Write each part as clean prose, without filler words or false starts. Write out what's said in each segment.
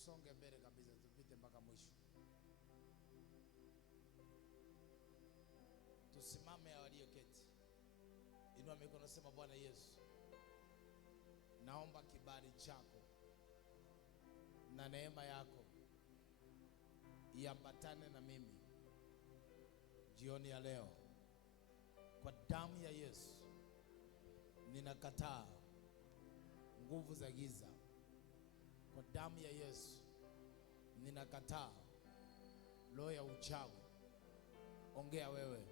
tusonge mbele kabisa, tupite mpaka mwisho. Tusimame walioketi, inua mikono, sema Bwana Yesu, naomba kibali chako na neema yako iambatane na mimi jioni ya leo. Kwa damu ya Yesu ninakataa nguvu za giza. Kwa damu ya Yesu ninakataa roho ya uchawi. Ongea wewe,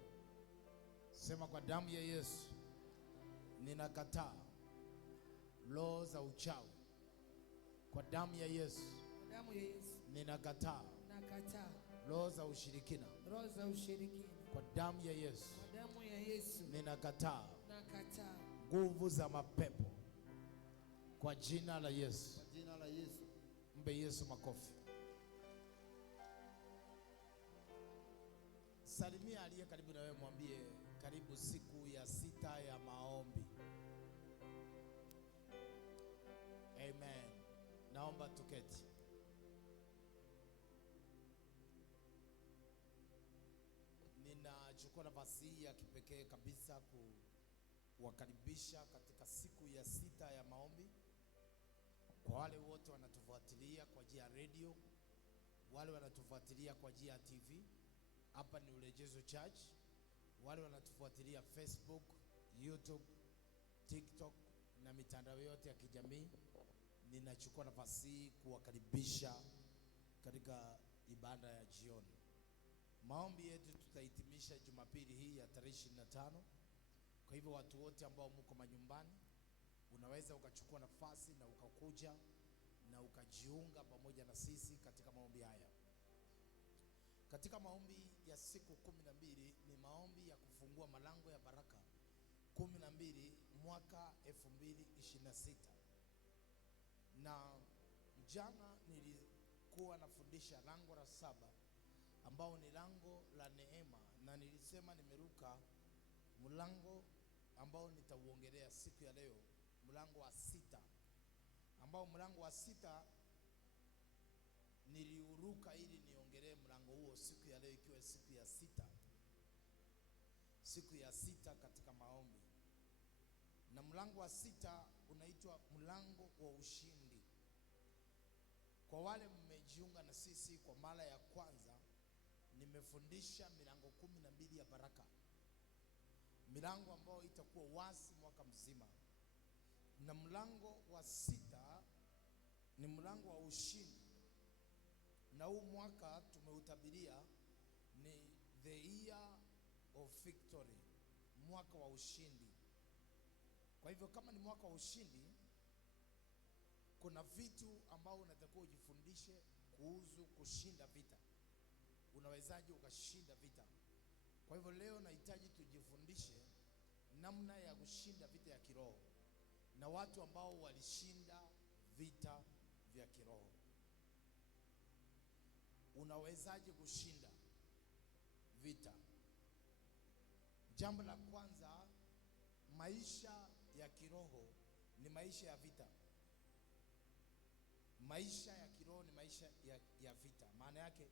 sema kwa damu ya Yesu ninakataa roho za uchawi. Kwa damu ya Yesu ninakataa roho za ushirikina. Kwa damu ya Yesu ninakataa nguvu za mapepo. Kwa jina la Yesu. Mpe Yesu makofi. Salimia aliye karibu na wewe, mwambie karibu siku ya 6 ya maombi. Amen. Naomba tuketi. Ninachukua nafasi hii ya kipekee kabisa kuwakaribisha katika siku ya 6 ya maombi. Kwa wale wote wanatufuatilia kwa njia ya radio, wale wanatufuatilia kwa njia ya TV, hapa ni Urejezo Church, wale wanatufuatilia Facebook, YouTube, TikTok na mitandao yote ya kijamii, ninachukua nafasi hii kuwakaribisha katika ibada ya jioni. Maombi yetu tutahitimisha Jumapili hii ya tarehe 25. Kwa hivyo watu wote ambao mko manyumbani, unaweza ukachukua nafasi na ukakuja na ukajiunga pamoja na sisi katika maombi haya. Katika maombi ya siku 12 ni maombi ya kufungua malango ya baraka 12 mwaka 2026. Na jana nilikuwa nafundisha lango la 7 ambao ni lango la neema, na nilisema nimeruka mlango ambao nitauongelea siku ya leo, mlango wa 6, ambao mlango wa 6 niliuruka ili niongelee mlango huo siku ya leo, ikiwa siku ya 6, siku ya 6 katika maombi. Na mlango wa 6 unaitwa mlango wa ushindi. Kwa wale mmejiunga na sisi kwa mara ya kwanza, nimefundisha milango 12 ya baraka, milango ambayo itakuwa wazi mwaka mzima. Na mlango wa 6 ni mlango wa ushindi, na huu mwaka tumeutabiria ni the year of victory, mwaka wa ushindi. Kwa hivyo kama ni mwaka wa ushindi, kuna vitu ambao unatakiwa ujifundishe kuhusu kushinda vita. Unawezaje ukashinda vita? Kwa hivyo leo nahitaji tujifundishe namna ya kushinda vita ya kiroho na watu ambao walishinda vita vya kiroho. Unawezaje kushinda vita? Jambo la kwanza, maisha ya kiroho ni maisha ya vita. Maisha ya kiroho ni maisha ya vita. Maana yake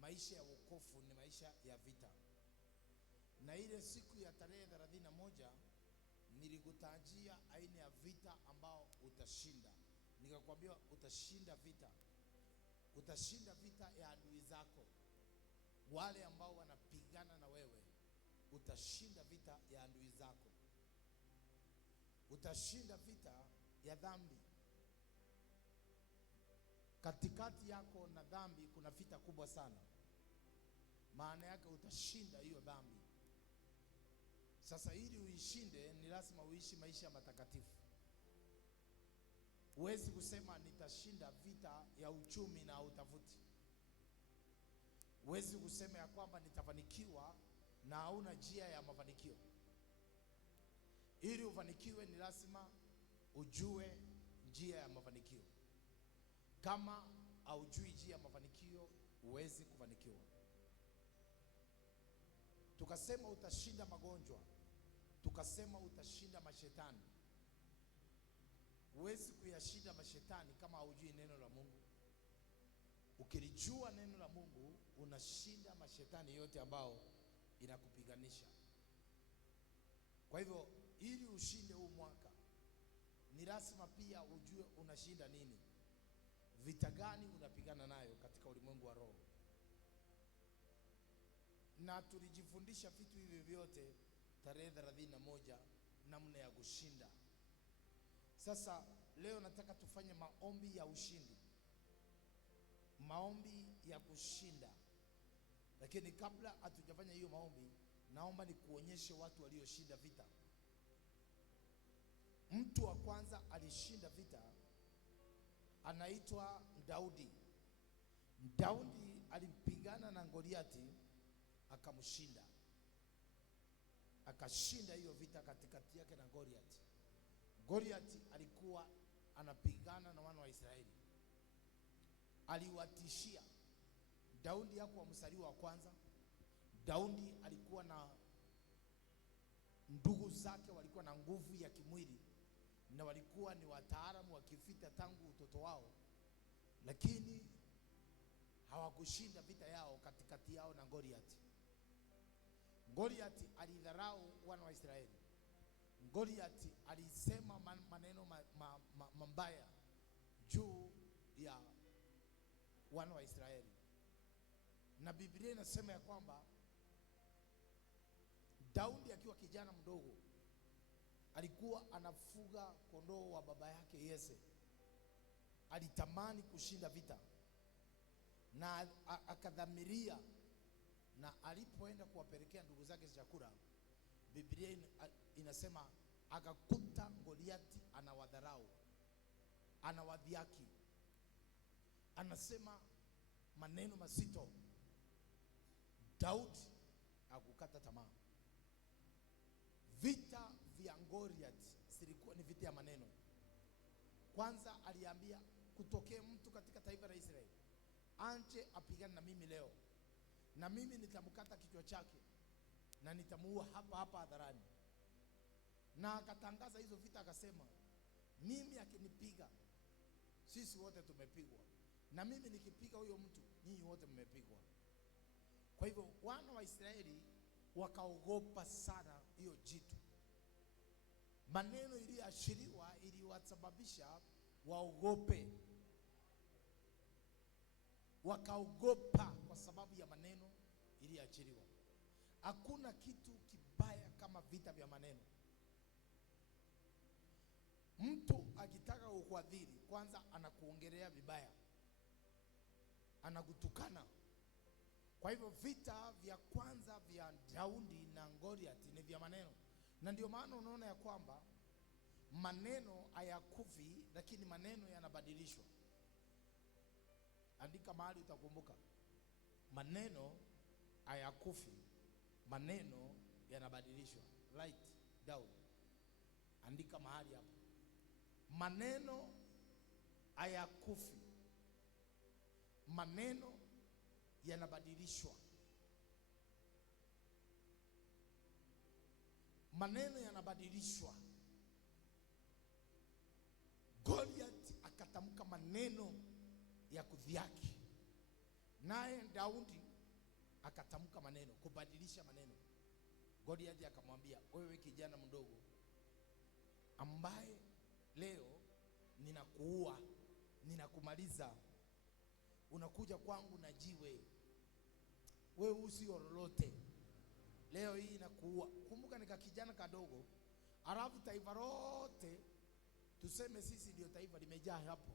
maisha ya wokovu ni maisha ya vita. Na ile siku ya tarehe 31 nilikutajia aina ya vita ambao utashinda. Nikakwambia utashinda vita. Utashinda vita ya adui zako, wale ambao wanapigana na wewe. Utashinda vita ya adui zako. Utashinda vita ya dhambi. Katikati yako na dhambi kuna vita kubwa sana. Maana yake utashinda hiyo dhambi. Sasa ili uishinde ni lazima uishi maisha matakatifu. Huwezi kusema nitashinda vita ya uchumi na utafuti. Huwezi kusema ya kwamba nitafanikiwa na hauna njia ya mafanikio. Ili ufanikiwe ni lazima ujue njia ya mafanikio. Kama haujui njia ya mafanikio, huwezi kufanikiwa. Tukasema utashinda magonjwa, tukasema utashinda mashetani. Huwezi kuyashinda mashetani kama haujui neno la Mungu. ukijua neno la Mungu unashinda mashetani yote ambao inakupiganisha. Kwa hivyo ili ushinde huu mwaka ni lazima pia ujue unashinda nini, vita gani unapigana nayo katika ulimwengu wa roho. Na tulijifundisha vitu hivi vyote tarehe 31 namna ya kushinda. Sasa leo nataka tufanye maombi ya ushindi, maombi ya kushinda. Lakini kabla hatujafanya hiyo maombi, naomba nikuonyeshe watu walioshinda vita. Mtu wa kwanza alishinda vita anaitwa Daudi. Daudi alipigana na Goliati akamshinda, akashinda hiyo vita katikati yake na Goliati. Goliati alikuwa anapigana na wana wa Israeli, aliwatishia. Daudi hakuwa mstari wa kwanza. Daudi alikuwa na ndugu zake walikuwa na nguvu ya kimwili na walikuwa ni wataalamu wa kivita tangu utoto wao, lakini hawakushinda vita yao katikati yao na Goliati. Goliati alidharau wana wa Israeli. Goliati alisema maneno mabaya juu ya wana wa Israeli. Na Biblia inasema ya kwamba Daudi akiwa kijana mdogo alikuwa anafuga kondoo wa baba yake Yese. Alitamani kushinda vita na akadhamiria, na alipoenda kuwapelekea ndugu zake chakula, Biblia inasema akakuta Goliati anawadharau, anawadhiaki, anasema maneno mazito. Daudi hakukata tamaa. Vita vya Goliati silikuwa ni vita ya maneno. Kwanza aliambia kutokee mtu katika taifa la Israeli anje apigane na mimi leo, na mimi nitamkata kichwa chake na nitamuua hapa hapa hadharani. Na akatangaza hizo vita, akasema mimi akinipiga sisi wote tumepigwa, na mimi nikipiga huyo mtu nyinyi wote mmepigwa. Kwa hivyo wana wa Israeli wakaogopa sana hiyo jitu. Maneno iliyoashiriwa iliwasababisha waogope, wakaogopa kwa sababu ya maneno iliyoachiriwa. Hakuna kitu kibaya kama vita vya maneno. Mtu akitaka kukuadhiri, kwanza anakuongelea vibaya, anakutukana. Kwa hivyo vita vya kwanza vya Daudi na Goliati ni vya maneno. Na ndio maana unaona ya kwamba maneno hayakufi, lakini maneno yanabadilishwa. Andika mahali utakumbuka, maneno hayakufi, maneno yanabadilishwa. Write down, andika mahali hapo. Maneno hayakufi, maneno yanabadilishwa. Maneno yanabadilishwa. Goliath akatamka maneno ya kudhiaki, naye Daudi akatamka maneno kubadilisha maneno. Goliath akamwambia, wewe kijana mdogo ambaye leo ninakuua, ninakumaliza, unakuja kwangu na jiwe, wewe usio lolote, leo hii nakuua. Kumbuka nika kijana kadogo, alafu taifa lote tuseme sisi ndio taifa limejaa hapo.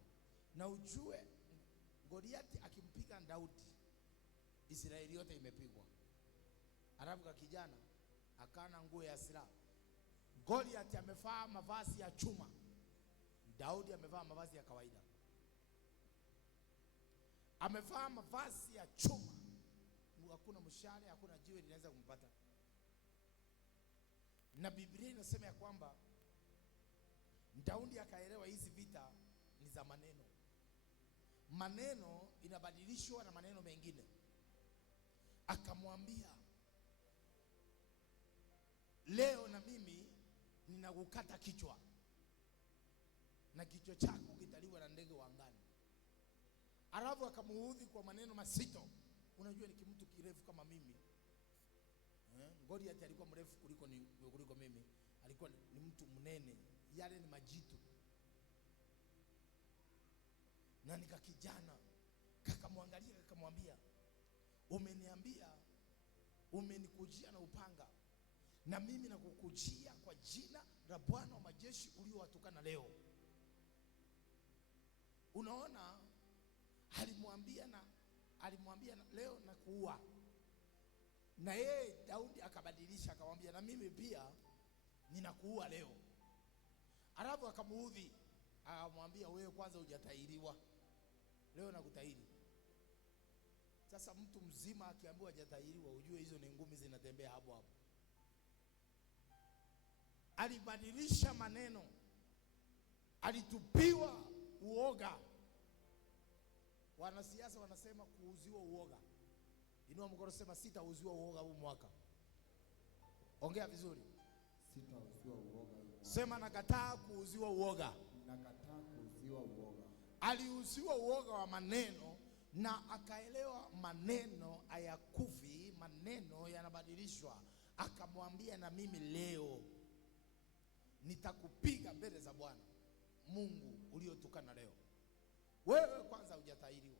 Na ujue Goliath akimpiga Daudi, Israeli yote imepigwa. Alafu ka kijana akana nguo ya silaha. Goliath amevaa mavazi ya chuma, Daudi amevaa mavazi ya kawaida. Amevaa mavazi ya chuma, hakuna mshale, hakuna jiwe linaweza kumpata. Na Biblia inasema ya kwamba Daudi akaelewa hizi vita ni za maneno. Maneno inabadilishwa na maneno mengine. Akamwambia, leo na mimi ninakukata kichwa, na kichwa chako kitaliwa na ndege wa angani. Alafu akamuudhi kwa maneno mazito. Unajua ni mtu kirefu kama mimi. Goliath alikuwa mrefu kuliko mimi. Alikuwa ni mtu mnene. Yale ni majitu. Na nikakijana kakamwangalia kakamwambia, umeniambia umenikujia na upanga, na mimi nakukujia kwa jina la Bwana wa majeshi uliowatukana leo. Unaona, alimwambia leo na kuua. Na yeye Daudi akabadilisha akamwambia, na mimi pia ninakuua leo. Alafu akamuudhi, akamwambia, wewe kwanza hujatahiriwa, leo nakutahiri. Sasa mtu mzima akiambiwa hajatahiriwa, ujue hizo ni ngumi zinatembea hapo hapo. Alibadilisha maneno, alitupiwa uoga. Wanasiasa wanasema kuuziwa uoga. Inua mkono sema sitauziwa uoga huu mwaka. Ongea vizuri. Sitauziwa uoga. Sema nakataa kuuziwa uoga. Nakataa kuuziwa uoga. Aliuziwa uoga wa maneno na akaelewa maneno hayakufi, maneno yanabadilishwa. Akamwambia, na mimi leo nitakupiga mbele za Bwana Mungu uliotukana leo. Wewe kwanza hujatahiriwa,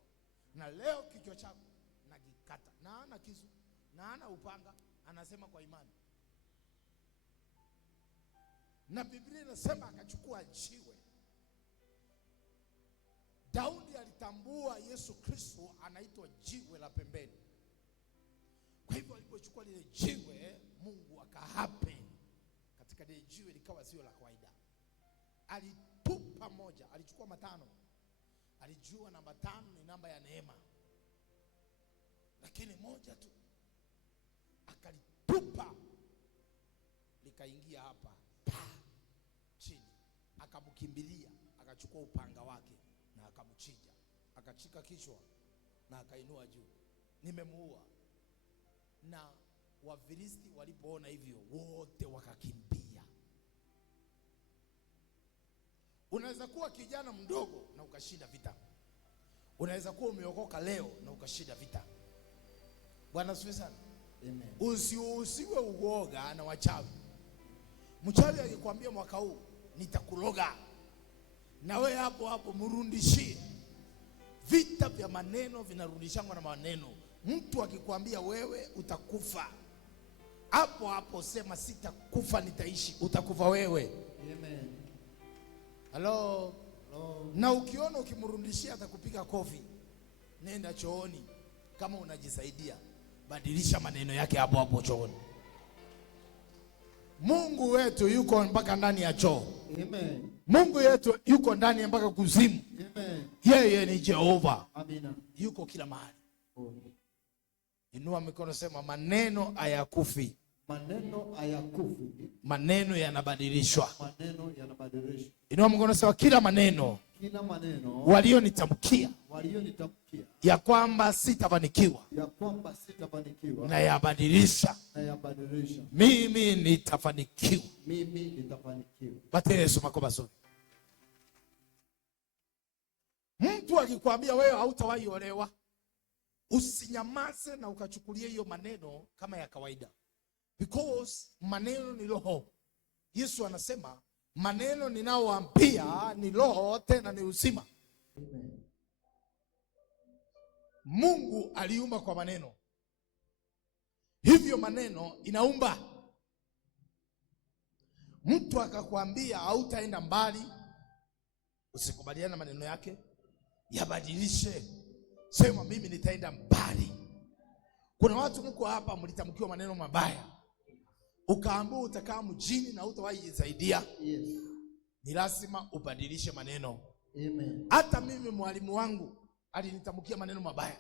na leo kichwa chako nakikata. Na ana kisu, na ana upanga, anasema kwa imani. Na Biblia inasema akachukua jiwe. Daudi alitambua Yesu Kristo anaitwa jiwe la pembeni. Kwa hivyo alipochukua lile jiwe, Mungu akahape katika lile jiwe, likawa sio la kawaida. Alitupa moja, alichukua matano. Alijua namba 5 ni namba ya neema, lakini moja tu akalitupa, likaingia hapa chini. Akamkimbilia, akachukua upanga wake na akamchinja, akachika kichwa na akainua juu, nimemuua. Na Wafilisti walipoona hivyo, wote wakakimbia. Unaweza kuwa kijana mdogo na ukashinda vita. Unaweza kuwa umeokoka leo na ukashinda vita. Bwana asifiwe sana. Amen. Usiwe uoga na wachawi. Mchawi akikwambia mwaka huu nitakuloga, na wewe hapo hapo mrudishie. Vita vya maneno vinarudishangwa na maneno. Mtu akikwambia wewe utakufa, hapo hapo sema sitakufa nitaishi. Utakufa wewe. Amen. Hello. Na ukiona ukimrudishia atakupiga kofi, nenda chooni. Kama unajisaidia, badilisha maneno yake hapo hapo chooni. Mungu wetu yuko mpaka ndani ya choo. Amen. Mungu wetu yuko ndani mpaka kuzimu. Amen. Yeye ni Jehova. Amina. Yuko kila mahali. Inua mikono sema maneno hayakufi. Maneno hayakufi. Maneno yanabadilishwa. Maneno yanabadilishwa. Inua mikono sema kila maneno walionitamkia ya kwamba sitafanikiwa, na yabadilisha. Mimi nitafanikiwa. Bate Yesu makoba. Mtu akikwambia wewe hautawahi olewa, usinyamaze na ukachukulia hiyo maneno kama ya kawaida, because maneno ni roho. Yesu anasema maneno ninaowaambia ni roho tena ni uzima. Amen. Mungu aliumba kwa maneno, hivyo maneno inaumba. Mtu akakwambia hautaenda mbali, usikubaliane na maneno yake, yabadilishe. Sema mimi nitaenda mbali. Kuna watu mko hapa mlitamkiwa maneno mabaya, ukaambiwa utakaa mjini na hutawahi jisaidia. Yes. Ni lazima ubadilishe maneno. Amen. Hata mimi mwalimu wangu alinitamkia maneno mabaya.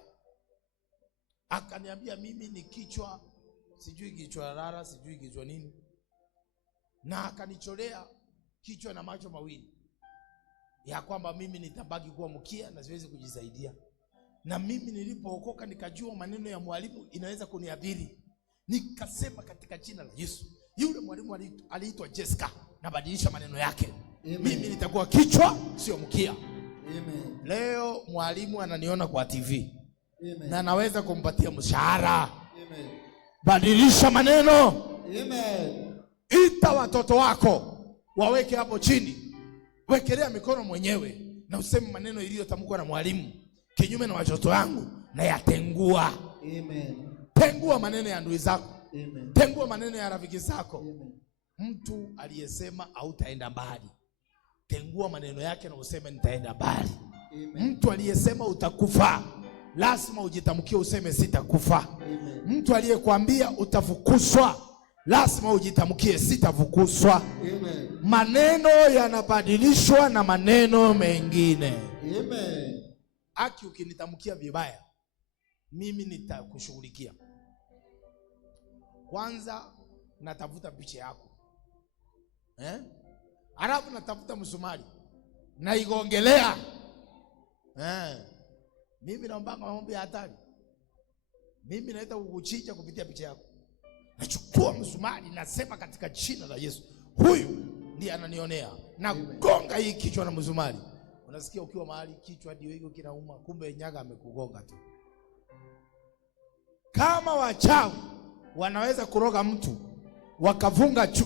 Akaniambia mimi ni kichwa, sijui kichwa rara, sijui kichwa nini. Na akanicholea kichwa na macho mawili, ya kwamba mimi nitabaki kuwa mkia na siwezi kujisaidia. Na mimi nilipookoka nikajua maneno ya mwalimu inaweza kuniadhiri. Nikasema katika jina la Yesu, yule mwalimu aliitwa Jessica, nabadilisha maneno yake. Amen. Mimi nitakuwa kichwa sio mkia. Amen. Leo mwalimu ananiona kwa TV. Amen. Na naweza kumpatia mshahara. Amen. Badilisha maneno. Amen. Ita watoto wako waweke hapo chini. Wekelea mikono mwenyewe na useme maneno iliyotamkwa na mwalimu kinyume na watoto wangu na yatengua. Amen. Tengua maneno ya ndugu zako. Amen. Tengua maneno ya rafiki zako. Amen. Mtu aliyesema hautaenda mbali, tengua maneno yake na useme nitaenda mbali. Amen. Mtu aliyesema utakufa, lazima ujitamkie useme sitakufa. Amen. Mtu aliyekwambia utafukuzwa, lazima ujitamkie sitafukuzwa. Amen. Maneno yanabadilishwa na maneno mengine. Amen. Aki ukinitamkia vibaya, mimi nitakushughulikia. Kwanza natafuta picha yako. Alafu natafuta msumari na igongelea. Mimi naomba maombi ya hatari. Mimi naenda kukuchinja kupitia picha yako. Nachukua msumari, nasema katika jina la Yesu, huyu ndiye ananionea. Na gonga hii kichwa na msumari. Unasikia ukiwa mahali kichwa ndio hiyo kinauma, kumbe nyaga amekugonga tu. Kama wachawi wanaweza kuroga mtu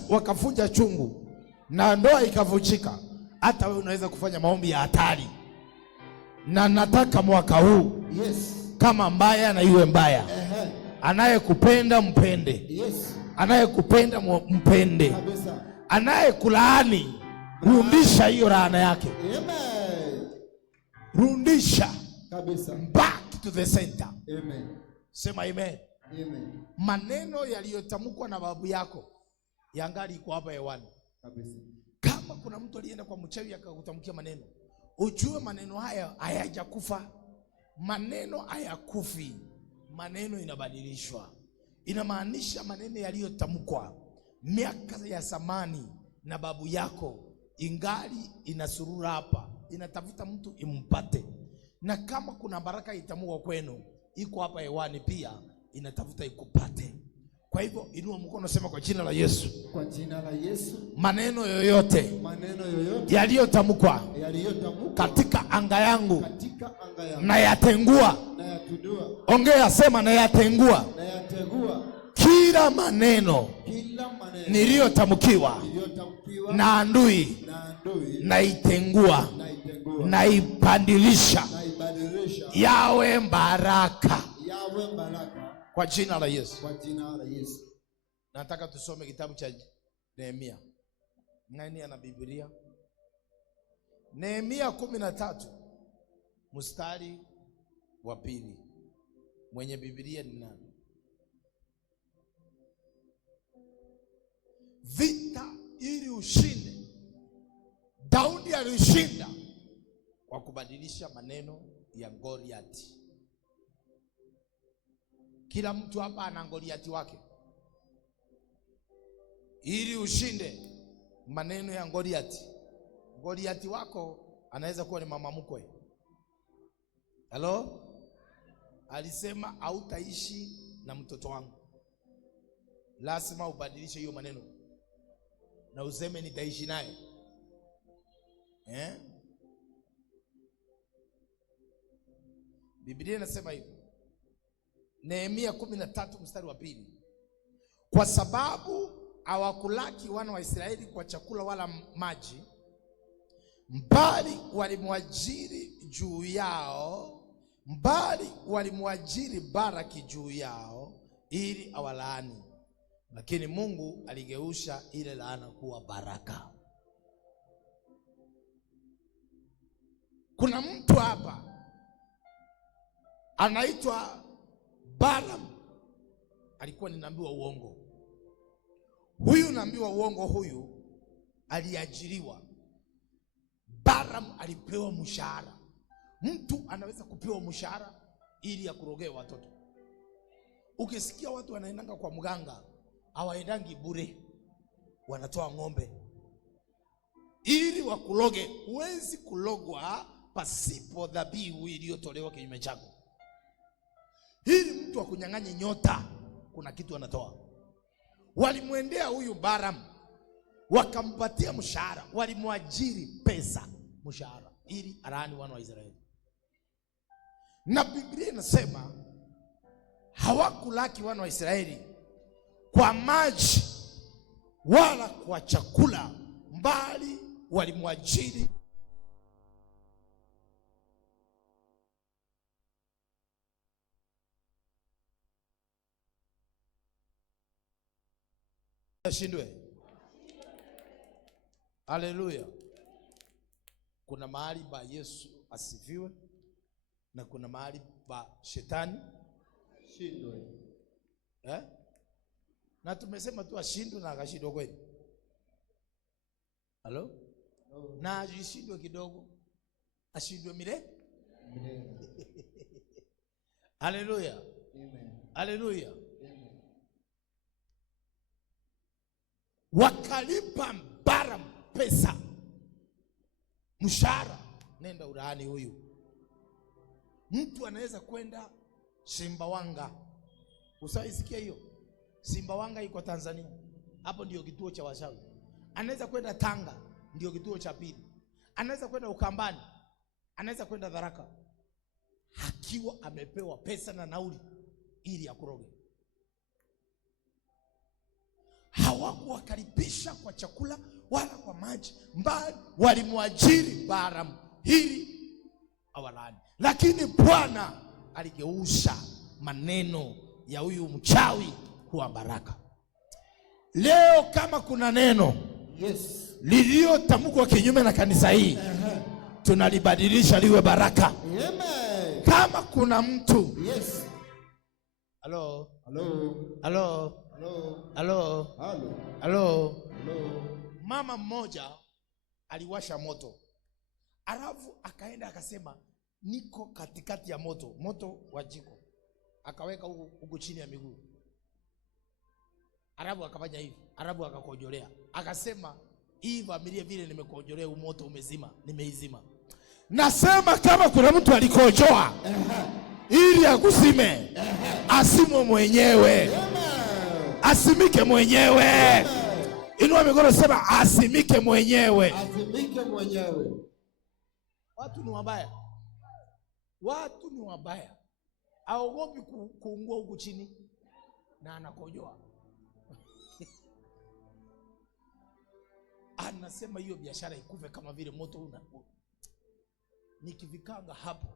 wakavunja chungu na ndoa ikavunjika, hata wewe unaweza kufanya maombi ya hatari. Na nataka mwaka huu, yes, kama mbaya na iwe mbaya. Anayekupenda mpende. Yes. Anayekupenda mpende. Kabisa. Anayekulaani, rudisha hiyo laana yake. Amen. Rudisha. Kabisa. Back to the center. Amen. Sema amen. Amen. Maneno yaliyotamkwa na babu yako yangali iko hapa hewani. Kabisa. Kama kuna mtu alienda kwa mchawi akakutamkia maneno, ujue maneno haya hayajakufa. Maneno hayakufi. Maneno inabadilishwa. Inamaanisha maneno yaliyotamkwa miaka ya zamani na babu yako ingali inasurura hapa, inatafuta mtu impate. Na kama kuna baraka itamkwa kwenu, iko hapa hewani pia inatafuta ikupate. Kwa hivyo inua mkono, sema kwa jina la Yesu. Kwa jina la Yesu. Maneno yoyote yaliyotamkwa katika anga yangu na yatengua. Ongea, sema na yatengua. Kila maneno niliyotamkiwa na adui na itengua na ipandilisha yawe baraka kwa jina la Yesu. Kwa jina la Yesu. Nataka tusome kitabu cha Nehemia. Nani ana Biblia? Nehemia 13 mstari wa 2. Mwenye Biblia ni nani? Vita ili ushinde, Daudi alishinda kwa kubadilisha maneno ya Goliathi. Kila mtu hapa ana Goliathi wake. Ili ushinde maneno ya Goliathi. Goliathi wako anaweza kuwa ni mama mkwe. Hello? Alisema hautaishi na mtoto wangu. Lazima ubadilishe hiyo maneno na useme nitaishi naye. Biblia inasema hivi. Nehemia 13 mstari wa 2. Kwa sababu hawakulaki wana wa Israeli kwa chakula wala maji, mbali walimwajiri Baraki juu yao ili awalaani. Lakini Mungu aligeusha ile laana kuwa baraka. Kuna mtu hapa anaitwa Balaam. Alikuwa ninaambiwa uongo. Huyu naambiwa uongo, huyu aliajiriwa. Balaam alipewa mshahara. Mtu anaweza kupewa mshahara ili akurogee watoto. Ukisikia watu wanaendanga kwa mganga, hawaendangi bure. Wanatoa ng'ombe ili wakuloge. Huwezi kulogwa pasipo dhabihu iliyotolewa kinyume chako. Ili mtu akunyang'anye nyota, kuna kitu anatoa. Walimwendea huyu Balaam, wakampatia mshahara, walimwajiri pesa mshahara ili alaani wana wa Israeli. Na Biblia inasema hawakulaki wana wa Israeli kwa maji wala kwa chakula, mbali walimwajiri ashindwe. Haleluya. Kuna mahali ba Yesu asifiwe na kuna mahali ba shetani ashindwe. Na tumesema tu ashindwe na akashindwe kweli. Halo? Na ashindwe kidogo, ashindwe milele. Haleluya. Amen. Haleluya. Wakalipa Balaam pesa, mshahara, nenda ulaani huyu. Mtu anaweza kwenda Sumbawanga. Usaisikia hiyo? Sumbawanga iko Tanzania. Hapo ndio kituo cha washauri. Anaweza kwenda Tanga, ndio kituo cha pili. Anaweza kwenda Ukambani, anaweza kwenda Tharaka, akiwa amepewa pesa na nauli ili akuroge. Hawakuwakaribisha kwa chakula wala kwa maji, mbali walimwajiri Balaam ili awalaani. Lakini Bwana aligeuza maneno ya huyu mchawi kuwa baraka. Leo kama kuna neno lililotamkwa kinyume na kanisa hii, tunalibadilisha liwe baraka. Amen. Kama kuna mtu Halo. Mama mmoja aliwasha moto, alafu akaenda akasema niko katikati ya moto wa jiko, akaweka huko chini ya miguu, alafu akafanya hivi, alafu akakojolea, akasema hii familia vile nimekojolea moto umezima, nimeizima. Nasema kama kuna mtu alikojoa ili akuzime, asimwe mwenyewe, asimike mwenyewe. Inua mikono, sema asimike mwenyewe. Asimike mwenyewe. Watu ni wabaya. Watu ni wabaya. Haogopi kuungua huku chini na anakojoa. Anasema hiyo biashara ikufe kama vile moto una. Nikivikanga hapo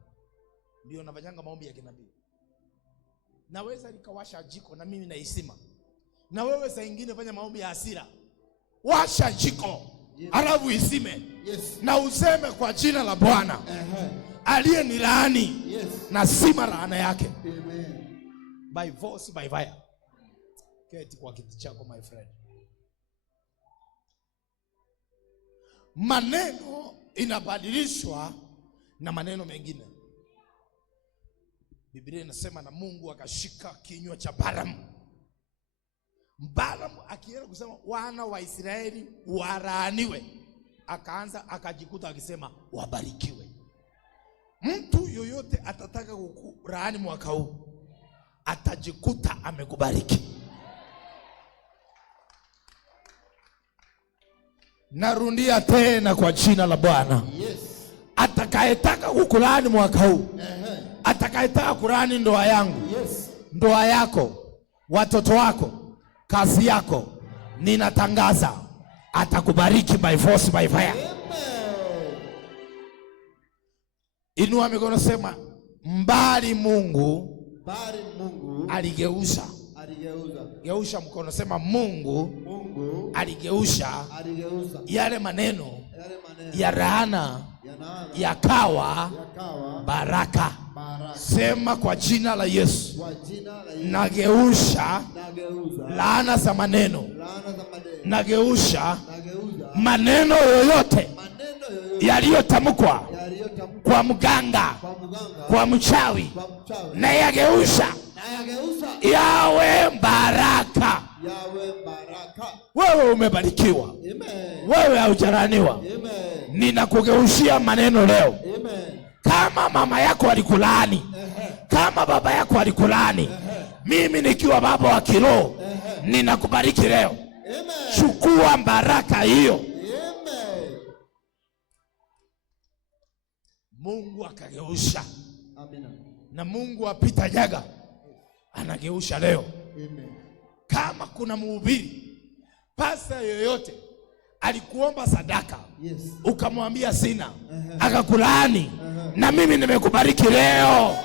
ndio nafanyanga maombi ya kinabii. Naweza nikawasha jiko na mimi naisima. Na wewe saa nyingine fanya maombi ya hasira. Washa jiko, alafu isime. Na useme kwa jina la Bwana aliye nilaani, na sima laana yake. Amen. By force, by fire. Keti kwa kiti chako my friend. Maneno inabadilishwa na maneno mengine. Biblia inasema na Mungu akashika kinywa cha Balaam. Balaam akienda kusema wana wa Israeli walaaniwe, akaanza akajikuta akisema wabarikiwe. Mtu yoyote atataka kukulaani mwaka huu, atajikuta amekubariki. Narudia tena kwa jina la Bwana. Atakayetaka kukulaani mwaka huu, atakayetaka kulaani ndoa yangu, ndoa yako, watoto wako, kazi yako, ninatangaza atakubariki by force, by fire. Inua mikono, sema mbali Mungu aligeuza. Geusha mkono, sema Mungu aligeuza yale maneno ya laana yakawa baraka. Sema kwa jina la Yesu, nageusha laana za maneno, nageusha maneno yoyote yaliyotamkwa kwa mganga, kwa mchawi, na yageusha yawe baraka. Wewe umebarikiwa. Wewe haujaraniwa. Ninakugeushia maneno leo. Kama mama yako alikulaani, kama baba yako alikulaani, mimi nikiwa baba wa kiroho ninakubariki leo. Chukua baraka hiyo. Mungu akageusha. Amina. Na Mungu apita nyaga anageusha leo. Amen. Kama kuna mhubiri, pasta yoyote alikuomba sadaka, Yes, ukamwambia sina, akakulaani, na mimi nimekubariki leo.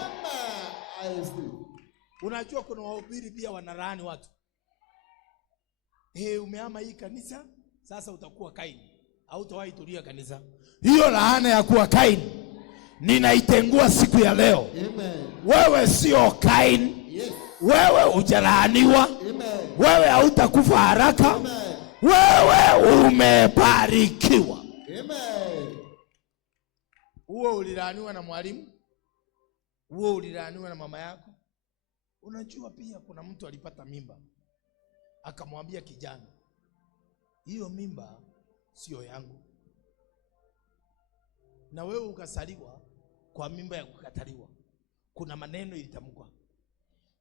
Unajua kuna wahubiri pia wanalaani watu. Umehama hii kanisa, sasa utakuwa Kaini, au utawahi tulia kanisa. Hiyo laana ya kuwa Kaini ninaitengua siku ya leo. Amen. Wewe sio Kaini. Yes. Wewe hujalaaniwa. Amen. Wewe hautakufa haraka. Amen. Wewe umebarikiwa. Amen. Uwe ulilaaniwa na mwalimu, uwe ulilaaniwa na mama yako. Unajua pia kuna mtu alipata mimba, akamwambia kijana, hiyo mimba sio yangu. Na wewe ukasaliwa kwa mimba ya kukataliwa. Kuna maneno ilitamkwa.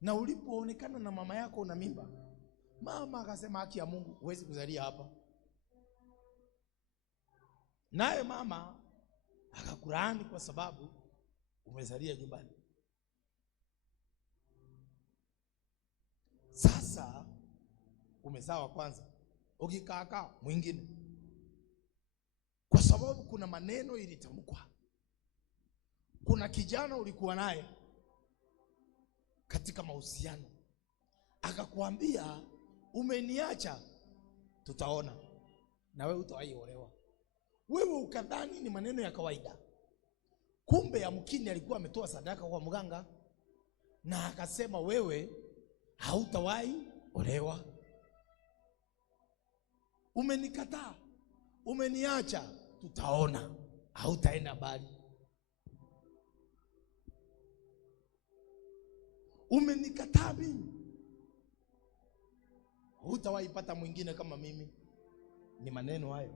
Na ulipoonekana na mama yako una mimba, mama akasema haki ya Mungu huwezi kuzalia hapa. Naye mama akakulaani kwa sababu umezalia nyumbani. Sasa umezaa wa kwanza, ukikaakaa mwingine. Kwa sababu kuna maneno ilitamkwa. Kuna kijana ulikuwa naye katika mahusiano, akakwambia umeniacha, tutaona, na wewe utawahi olewa. Wewe ukadhani ni maneno ya kawaida, kumbe yamkini alikuwa ametoa sadaka kwa mganga, na akasema wewe hautawahi olewa. Umenikataa, umeniacha, tutaona, hautaenda mbali. Umenikataa mimi, hutawahi pata mwingine kama mimi. Ni maneno hayo.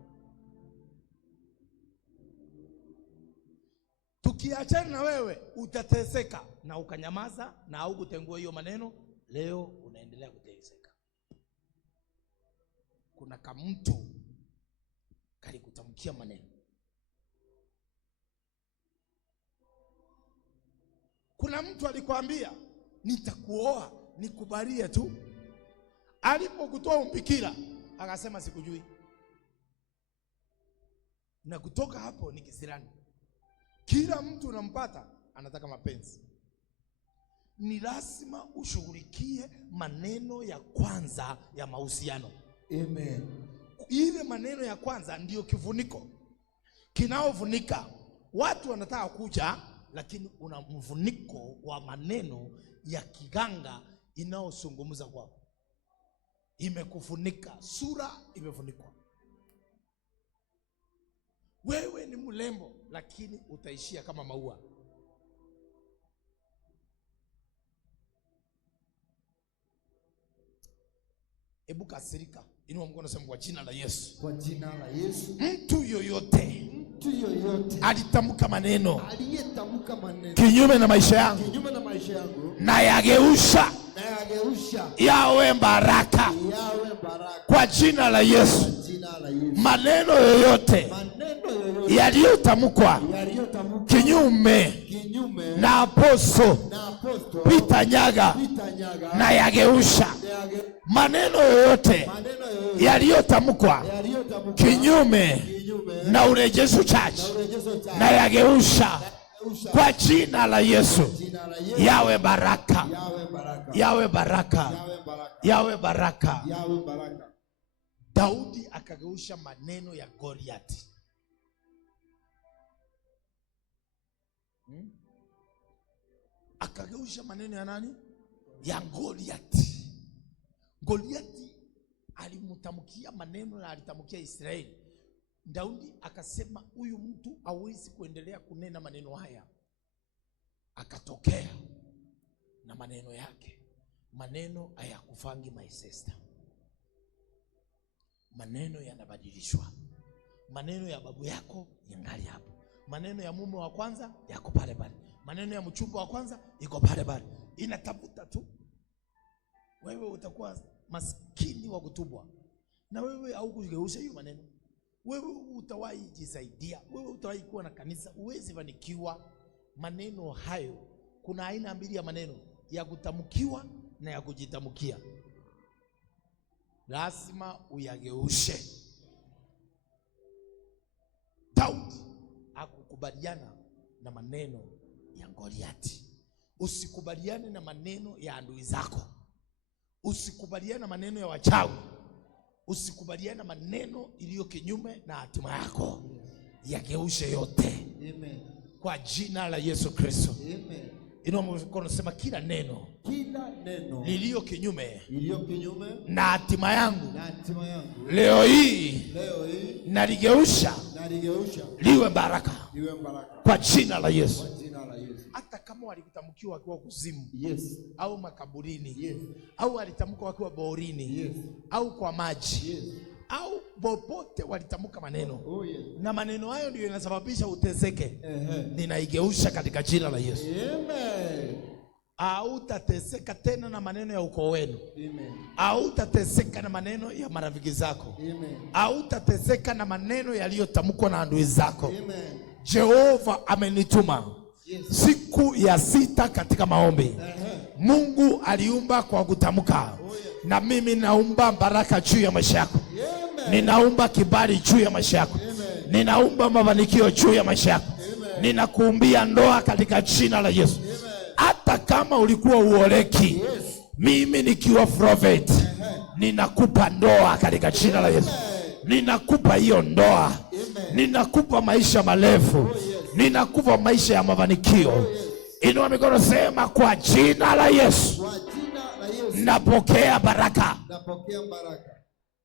Tukiachana na wewe utateseka, na ukanyamaza na haukutengua hiyo maneno, leo unaendelea kuteseka. Kuna kamtu kalikutamkia maneno. Kuna mtu alikwambia nitakuoa, nikubalie tu. Alipokutoa umbikira akasema sikujui. Na kutoka hapo ni kisirani. Kila mtu unampata anataka mapenzi. Ni lazima ushughulikie maneno ya kwanza ya mahusiano. Amen. Ile maneno ya kwanza ndiyo kifuniko kinaofunika. Watu wanataka kuja, lakini una mfuniko wa maneno ya kiganga inaozungumza kwao. Imekufunika, sura imefunikwa. Wewe ni mlembo, lakini utaishia kama maua. Ebu kasirika, inua mkono sema kwa jina la Yesu. Kwa jina la Yesu. Mtu yoyote alitamka maneno kinyume na maisha yangu, na yageusha yawe baraka kwa jina la Yesu. Maneno yoyote yaliyotamkwa kinyume na Apostle Peter Nyaga, na yageusha. Maneno yoyote yaliyotamkwa kinyume na Urejesho Church, na yageusha kwa jina la Yesu. Yawe baraka, yawe baraka, yawe baraka. Daudi akageusha maneno ya Goliathi. Akageusha maneno ya nani? Ya Goliathi. Goliathi alimtamkia maneno na alitamkia Israeli. Daudi akasema huyu mtu hawezi kuendelea kunena maneno haya. Akatokea na maneno yake. Maneno hayakufangi my sister. Maneno yanabadilishwa. Maneno ya babu yako yangali hapo. Maneno ya mume wa kwanza yako pale pale. Maneno ya mchumba wa kwanza iko pale pale. Inatafuta tu. Wewe utakuwa maskini wa kutubwa. Na wewe haukugeusha hiyo maneno. wewe utawahi jisaidia, wewe utawahi kuwa na kanisa, uwezi fanikiwa. Maneno hayo, kuna aina mbili ya maneno, ya kutamkiwa na ya kujitamkia. Lazima uyageushe. Daudi hakukubaliana na maneno ya Goliati. Usikubaliane na maneno ya adui zako. Usikubaliane na maneno ya wachawi. Usikubaliane na maneno iliyo kinyume na hatima yako. Yageushe yote. Amen. Kwa jina la Yesu Kristo. Amen. Inasema kila neno lililo kinyume na hatima yangu, leo hii naligeusha liwe baraka kwa jina la Yesu. Hata kama walikutamkiwa wakiwa kuzimu, yes, au makaburini, yes, au walitamka wakiwa borini, yes, au kwa maji, yes, au popote walitamka maneno, oh, yes, na maneno hayo ndio yanasababisha uteseke, ninaigeusha katika jina la Yesu. Amen. Hautateseka tena na maneno ya ukoo wenu. Amen. Hautateseka na maneno ya marafiki zako. Amen. Hautateseka na maneno yaliyotamkwa na adui zako. Amen. Jehova amenituma, yes, siku ya 6 katika maombi. Mungu aliumba kwa kutamka, oh, yes, na mimi naumba baraka juu ya maisha yako. Amen. Ninaumba kibali juu ya maisha yako. Amen. Ninaumba mafanikio juu ya maisha yako. Amen. Ninakuumbia ndoa katika jina la Yesu. Amen. Hata kama ulikuwa uoleki, yes, mimi nikiwa prophet, ninakupa ndoa katika jina la Yesu. Ninakupa hiyo ndoa. Amen. Ninakupa maisha marefu. Oh, yes. Ninakupa maisha ya mafanikio. Oh, yes. Inua mikono, sema kwa jina la Yesu. Kwa jina la Yesu. Napokea baraka. Napokea baraka.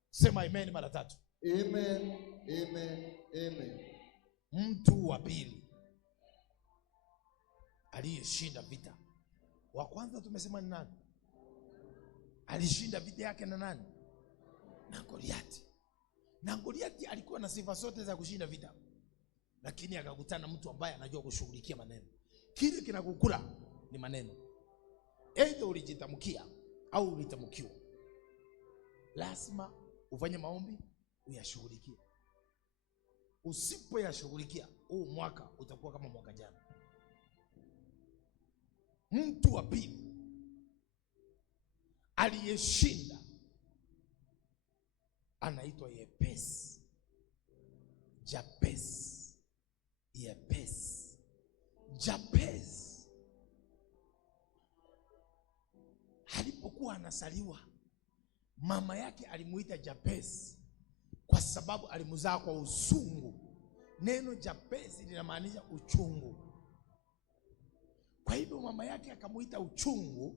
Sema amen mara 3. Amen. Amen. Amen. Mtu wa pili aliyeshinda vita. Wa kwanza tumesema ni nani? Alishinda vita yake na nani? Na Goliati. Na Goliati alikuwa na sifa zote za kushinda vita, lakini akakutana mtu ambaye anajua kushughulikia maneno. Kile kinakukula ni maneno. Aidha ulijitamkia au ulitamkiwa. Lazima ufanye maombi uyashughulikie. Usipoyashughulikia, huu mwaka utakuwa kama mwaka jana. Mtu wa pili aliyeshinda anaitwa Yepesi. Jabez. Yepesi. Jabez alipokuwa anasaliwa, mama yake alimuita Jabez kwa sababu alimzaa kwa usungu. Neno Jabez linamaanisha uchungu. Kwa hivyo mama yake akamuita uchungu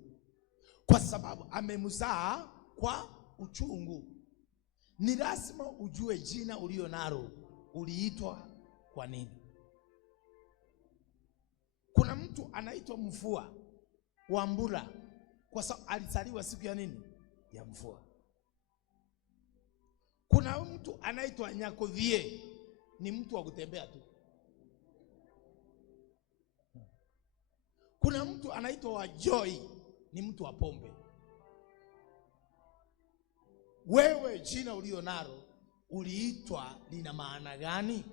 kwa sababu amemzaa kwa uchungu. Ni lazima ujue jina ulio nalo uliitwa kwa nini. Kuna mtu anaitwa Mvua Wambura kwa sababu alizaliwa siku ya nini? Ya mvua. Kuna mtu anaitwa Nyakodhie, ni mtu wa kutembea tu. Kuna mtu anaitwa Wajoi, ni mtu wa pombe. Wewe jina ulio nalo uliitwa lina maana gani?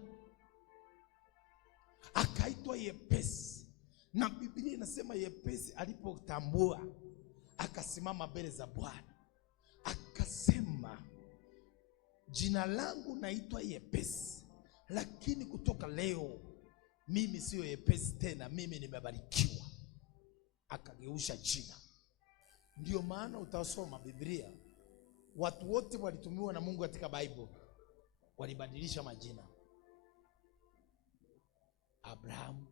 Akaitwa Yepesi, na Biblia inasema Yepesi alipotambua akasimama mbele za Bwana akasema, jina langu naitwa Yepesi, lakini kutoka leo mimi sio Yepesi tena, mimi nimebarikiwa. Akageusha jina. Ndio maana utasoma Biblia, watu wote walitumiwa na Mungu katika Bible walibadilisha majina. Abraham,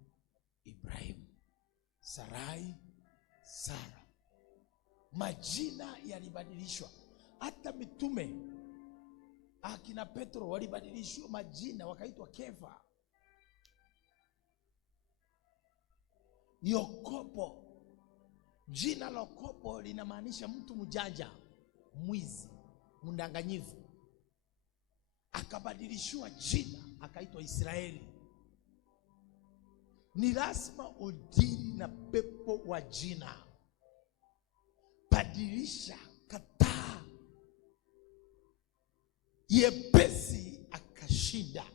Ibrahim, Sarai, Sara. Majina yalibadilishwa. Hata mitume akina Petro walibadilishwa majina wakaitwa Kefa. Yakobo, jina la Yakobo linamaanisha mtu mjanja, mwizi, mdanganyifu. Akabadilishwa jina akaitwa Israeli. Ni lazima udili na pepo wa jina. Badilisha, kataa. Yepesi akashinda kushinda.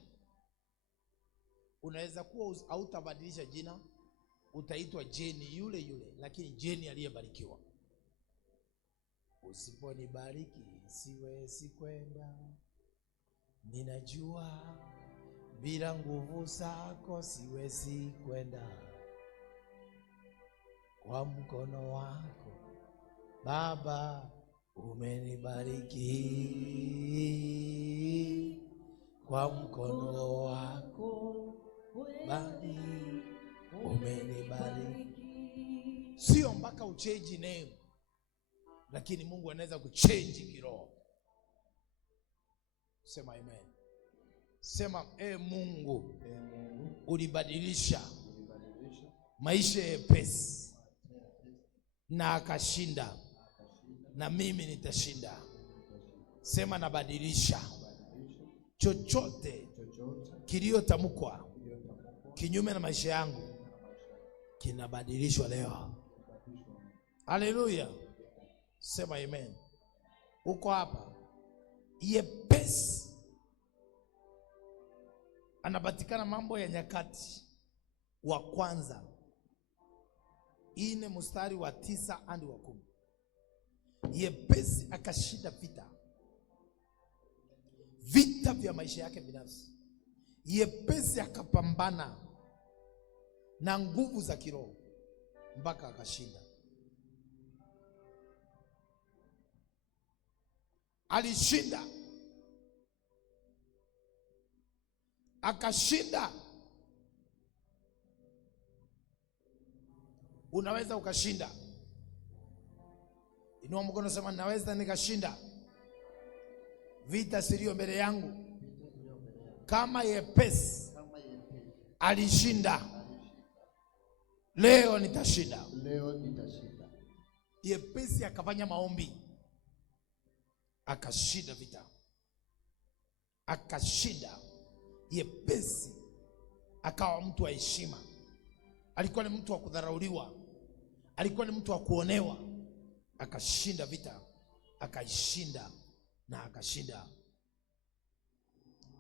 Unaweza kuwa hautabadilisha jina, utaitwa Jeni yule yule, lakini Jeni aliyebarikiwa. Usiponibariki siwezi kwenda, ninajua bila nguvu zako siwezi kwenda. Kwa mkono wako Baba umenibariki, kwa mkono wako Baba umenibariki. Sio mpaka uchange name, lakini Mungu anaweza kuchange kiroho. Sema amen. Sema Mungu, ulibadilisha maisha ya pesi na akashinda, na mimi nitashinda. Sema nabadilisha chochote kiliotamkwa kinyume na maisha yangu kinabadilishwa leo. Haleluya. Sema amen. Uko hapa, yepesi anapatikana Mambo ya Nyakati wa kwanza 4 mstari wa 9 hadi wa 10. Yepesi akashinda vita vya maisha yake binafsi. Yepesi akapambana na nguvu za kiroho mpaka akashinda. Alishinda, akashinda. Unaweza ukashinda. Inua mkono, sema naweza nikashinda vita sio mbele yangu. Kama yepesi alishinda, leo nitashinda. Yepesi akafanya maombi, akashinda vita, akashinda. Yepesi akawa mtu wa heshima. Alikuwa ni mtu wa kudharauliwa, alikuwa ni mtu wa kuonewa. Akashinda vita, akaishinda na akashinda.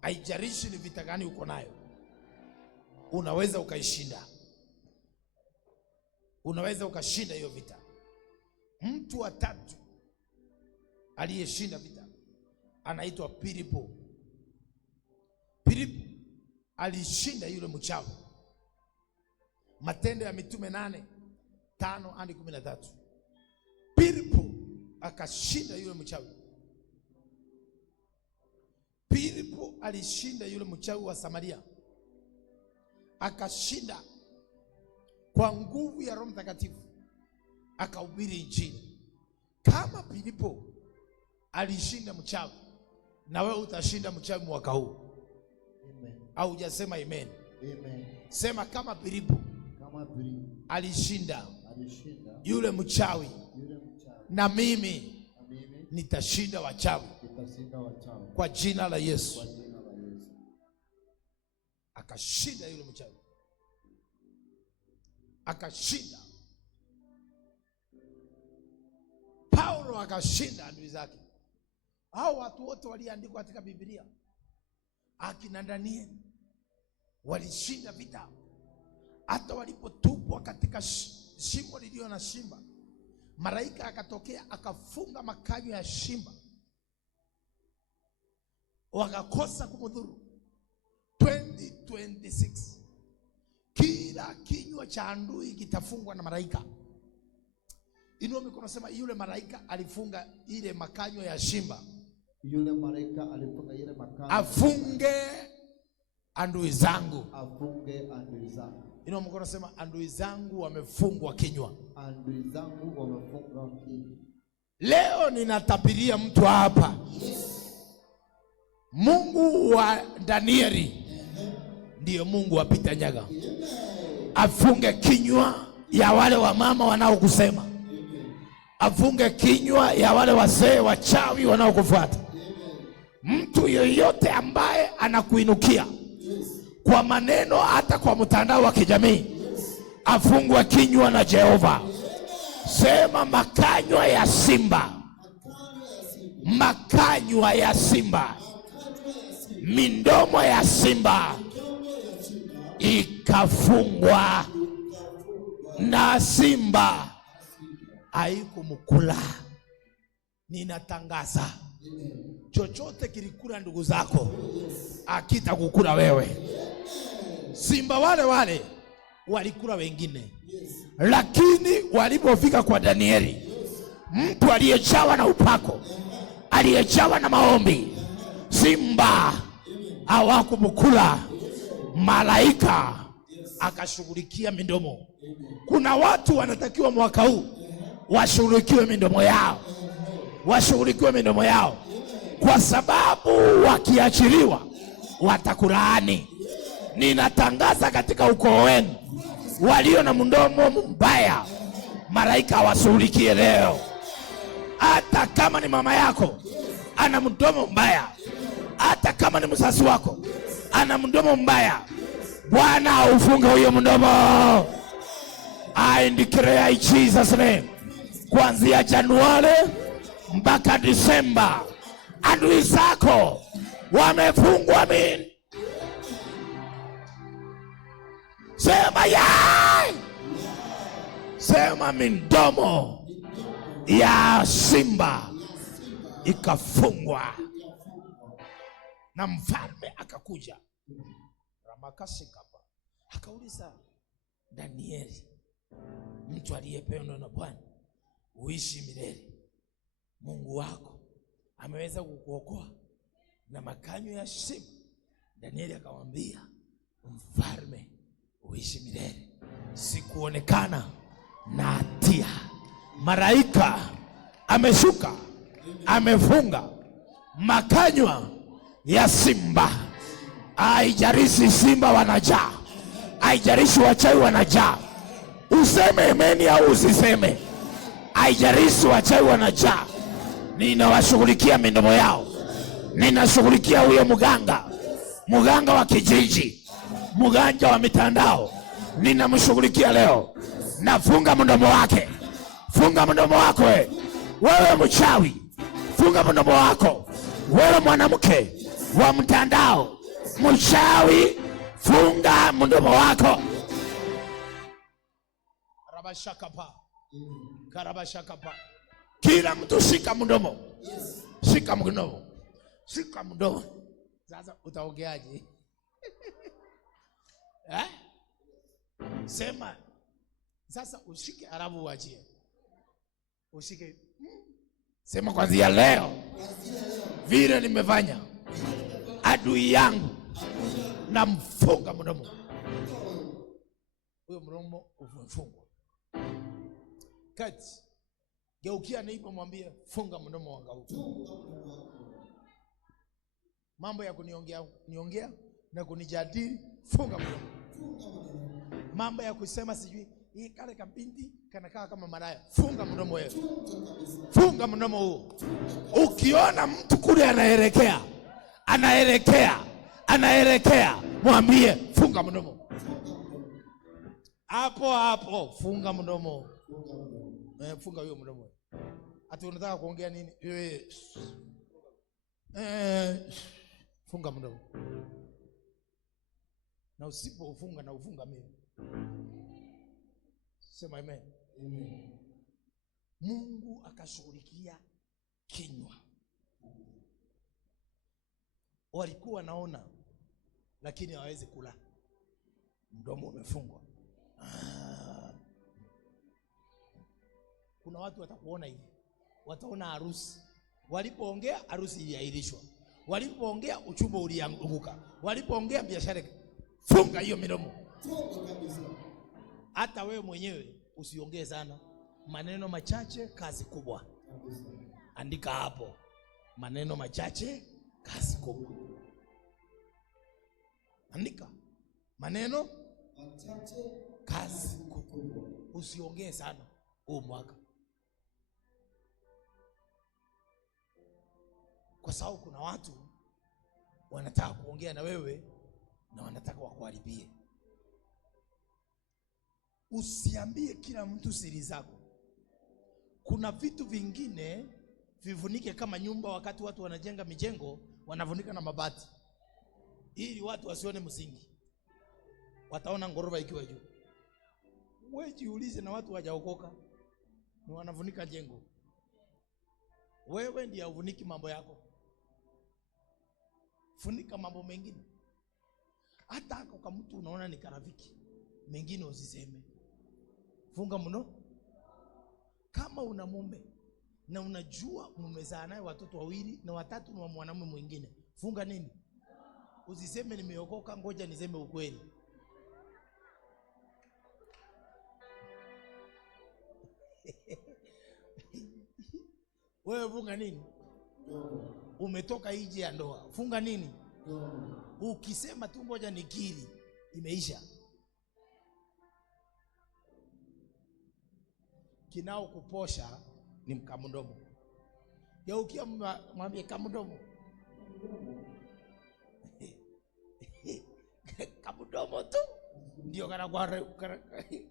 Haijalishi ni vita gani uko nayo, unaweza ukaishinda. Unaweza ukashinda hiyo vita. Mtu wa tatu aliyeshinda vita anaitwa Filipo. Filipo alishinda yule mchawi. Matendo ya Mitume 8:5 hadi 13. Filipo akashinda yule mchawi. Filipo alishinda yule mchawi wa Samaria. Akashinda kwa nguvu ya Roho Mtakatifu, akahubiri Injili. Kama Filipo alishinda mchawi, na wewe utashinda mchawi mwaka huu. Amen. Au hujasema amen? Amen. Sema kama Filipo alishinda yule mchawi, na mimi nitashinda wachawi kwa jina la Yesu. Akashinda yule mchawi, akashinda. Paulo akashinda adui zake. Hao watu wote waliandikwa katika Biblia, akina Danieli walishinda vita. Hata walipotupwa katika shimo lililo na simba, malaika akatokea akafunga makanyo ya simba, wakakosa kumdhuru. 2026 kila kinywa cha adui kitafungwa na malaika. Inua mikono, sema yule malaika alifunga ile makanyo ya simba. Yule malaika alifunga ile makanyo. Afunge adui zangu. Afunge adui zangu. Inua mkono, sema adui zangu wamefungwa kinywa. Adui zangu wamefungwa kinywa. Leo ninatabiria mtu hapa. Mungu wa Danieli ndiyo Mungu wa Peter Nyaga. Afunge kinywa ya wale wa mama wanaokusema. Afunge kinywa ya wale wazee wachawi wanaokufuata. Mtu yoyote ambaye anakuinukia kwa maneno, hata kwa mtandao wa kijamii, afungwe kinywa na Jehova. Sema makanywa ya simba, makanywa ya simba Midomo ya simba ikafungwa na simba haikumkula. Ninatangaza chochote kilikula ndugu zako akitakukula wewe. Simba wale walikula wengine, lakini walipofika kwa Danieli, mtu aliyejawa na upako, aliyejawa na maombi, simba hawakumkula. Malaika akashughulikia midomo. Kuna watu wanatakiwa mwaka huu washughulikiwe midomo yao, washughulikiwe midomo yao, kwa sababu wakiachiliwa watakulaani. Ninatangaza katika ukoo wenu, walio na mdomo mbaya, malaika awashughulikie leo. Hata kama ni mama yako ana mdomo mbaya, hata kama ni mzazi wako ana mdomo mbaya, Bwana aufunge huyo mdomo. I declare in Jesus name, kuanzia Januari mpaka Disemba, adui zako wamefungwa. Sema yai. Sema midomo ya simba ikafungwa. Na mfalme akakuja Ramakasikapa, akauliza Danieli, mtu aliyependwa na Bwana, uishi milele. Mungu wako ameweza kukuokoa na makanyo ya simba. Danieli akamwambia mfalme, uishi milele, sikuonekana na hatia. Malaika ameshuka, amefunga makanywa ya simba. Haijalishi simba wanajaa, haijalishi wachawi wanajaa, useme ameni au usiseme, haijalishi wachawi wanajaa. Ninawashughulikia midomo yao. Ninashughulikia huyo mganga wa kijiji, mganga wa mitandao, ninamshughulikia leo. Nafunga mdomo wake. Funga mdomo wako wewe mchawi, funga mdomo wako. Wewe mwanamke wa mtandao, mchawi, funga mdomo wako. Karabashakapa. Kila mtu shika mdomo. Shika mdomo. Shika mdomo. Sasa utaongeaje? Sema. Sasa ushike alafu uachie. Ushike. Sema kwanzia leo, vile nimefanya, adui yangu na mfunga mdomo. Huyo mdomo ufungwa. Kati geukia neighbor, mwambie funga mdomo wangu. Mambo ya kuniongea na kunijadili, funga mdomo. Mambo ya kusema sijui hii kale kabindi kanakaa kama maraya, funga mdomo wewe. Funga mdomo huo. Ukiona mtu kule anaelekea, mwambie funga mdomo. Hapo funga mdomo. Funga huyo mdomo. Ati unataka kuongea nini? Funga mdomo. Na usipofunga na ufunga mimi. Sema amen. Mungu akashughulikia kinywa. Walikuwa naona lakini hawawezi kula. Mdomo umefungwa. Kuna watu watakuona hivi. Wataona harusi. Walipoongea harusi iliahirishwa. Walipoongea uchumba ulianguka. Walipoongea biashara. Funga hiyo midomo. Hata wewe mwenyewe usiongee sana. Maneno machache, kazi kubwa. Andika hapo. Maneno machache, kazi kubwa. Andika. Maneno machache, kazi kubwa. Usiongee sana huu mwaka. Kwa sababu kuna watu wanataka kuongea na wewe na wanataka wakuharibie. Usiambie kila mtu siri zako. Kuna vitu vingine vivunike kama nyumba. Wakati watu wanajenga mijengo, wanavunika na mabati. ili watu wasione msingi, wataona ngorofa ikiwa juu. Wewe jiulize, na watu hawajaokoka ni wanavunika jengo. Wewe ndiye uvuniki mambo yako, funika mambo mengine. Hata kwa mtu unaona ni karafiki, mengine usiseme, funga mno. Kama una mume na unajua mmezaa naye watoto 2 na 3 na mwanamume mwingine, funga nini? Usiseme nimeokoka, ngoja niseme ukweli. Wewe funga nini? Umetoka nje ya ndoa, funga nini? Ukisema tu ngoja nikiri, imeisha. Kinao kuposha ni mkamdomo. Geukia mwambie kamdomo. Kamdomo tu ndio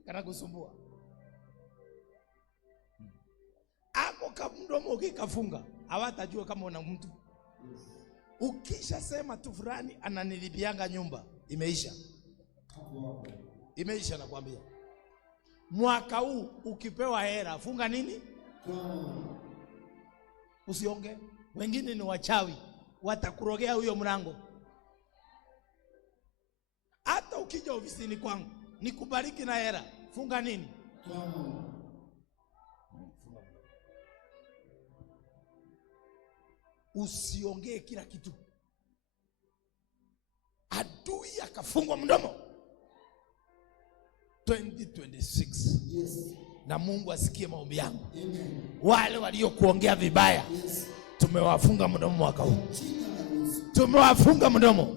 kana kusumbua. Ako kamdomo ukikafunga, hawatajua kama una mtu. Ukisha sema tu fulani ananilipianga nyumba, imeisha. Imeisha nakwambia. Mwaka huu ukipewa hela, funga nini? Usionge. Wengine ni wachawi, watakurogea huyo mlango. Hata ukija ofisini kwangu nikubariki na hela, funga nini? Usiongee kila kitu. Adui akafungwa mdomo. 2026. Yes. Na Mungu asikie maombi yangu. Amen. Wale waliokuongea vibaya, yes, tumewafunga mdomo mwaka huu. Tumewafunga mdomo.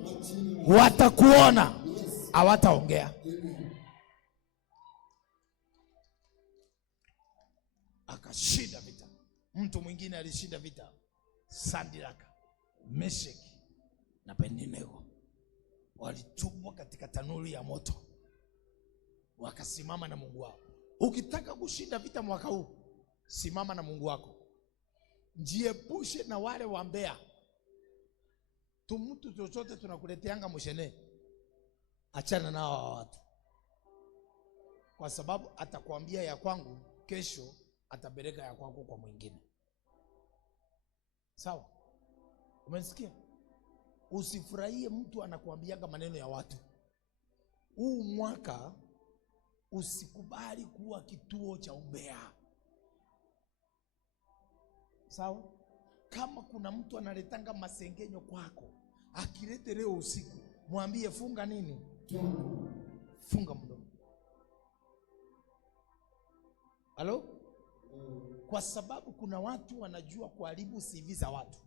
Watakuona, yes, hawataongea. Akashinda vita. Mtu mwingine alishinda vita. Shadraka, Meshaki na Abednego walitupwa katika tanuru ya moto, wakasimama na Mungu wao. Ukitaka kushinda vita mwaka huu, simama na Mungu wako. Jiepushe na wale wambea. Mtu chochote tunakuleteanga mshene, achana nao watu, kwa sababu atakwambia ya kwangu, kesho atabeleka ya kwako kwa mwingine. Sawa? Umenisikia? Usifurahie mtu anakuambianga maneno ya watu. Huu mwaka usikubali kuwa kituo cha umbea. Sawa? Kama kuna mtu analetanga masengenyo kwako, akilete leo usiku, mwambie funga nini? Funga mdomo. Halo? Kwa sababu kuna watu wanajua kuharibu CV za watu.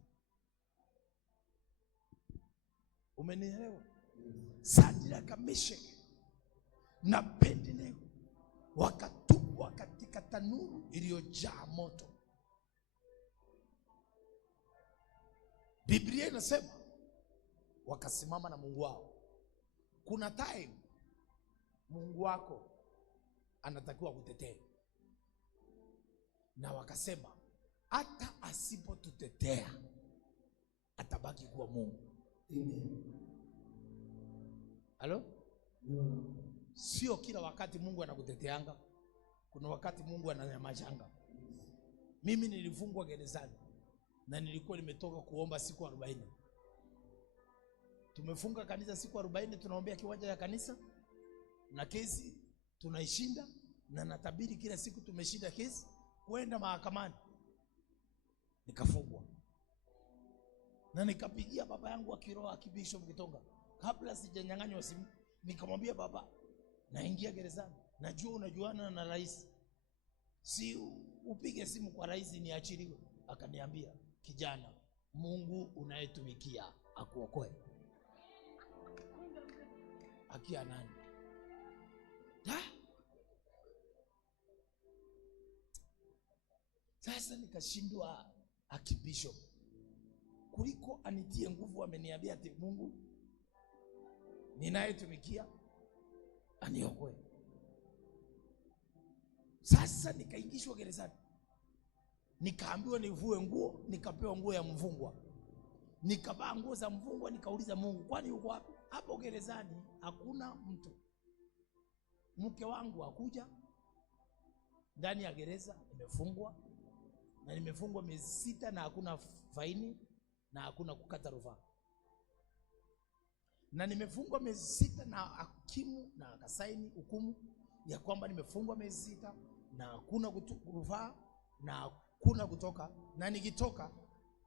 Umenielewa? Shadraka, Meshaki na Abednego wakatupwa katika tanuru iliyojaa moto. Biblia inasema wakasimama na Mungu wao. Kuna time Mungu wako anatakiwa kutetea, na wakasema hata asipotutetea atabaki kuwa Mungu. Halo? Sio kila wakati Mungu anakuteteanga. Kuna wakati Mungu ananyamazanga. Mimi nilifungwa gerezani na nilikuwa nimetoka kuomba siku 40. Tumefunga kanisa siku 40, tunaombea kiwanja ya kanisa na kesi tunaishinda, na natabiri kila siku tumeshinda kesi, kwenda mahakamani. Nikafungwa. Na nikapigia baba yangu wa kiroho Bishop Kitonga, kabla sijanyang'anywa simu, nikamwambia baba, naingia gerezani, najua unajuana na rais, si upige simu kwa rais niachiliwe. Akaniambia, kijana, Mungu unayetumikia akuokoe. Akia nani? Sasa nikashindwa Bishop. Kuliko anitie nguvu, ameniambia ati Mungu ninayetumikia aniokoe. Sasa nikaingishwa gerezani, nikaambiwa nivue nguo, nikapewa nguo ya mfungwa. Nikavaa nguo za mfungwa, nikauliza Mungu, kwani uko wapi? Hapo gerezani hakuna mtu. Mke wangu hakuja ndani ya gereza, nimefungwa na nimefungwa miezi 6 na hakuna faini na hakuna kukata rufaa. Na nimefungwa miezi 6 na hakimu na akasaini hukumu ya kwamba nimefungwa miezi 6 na hakuna rufaa na hakuna kutoka, na nikitoka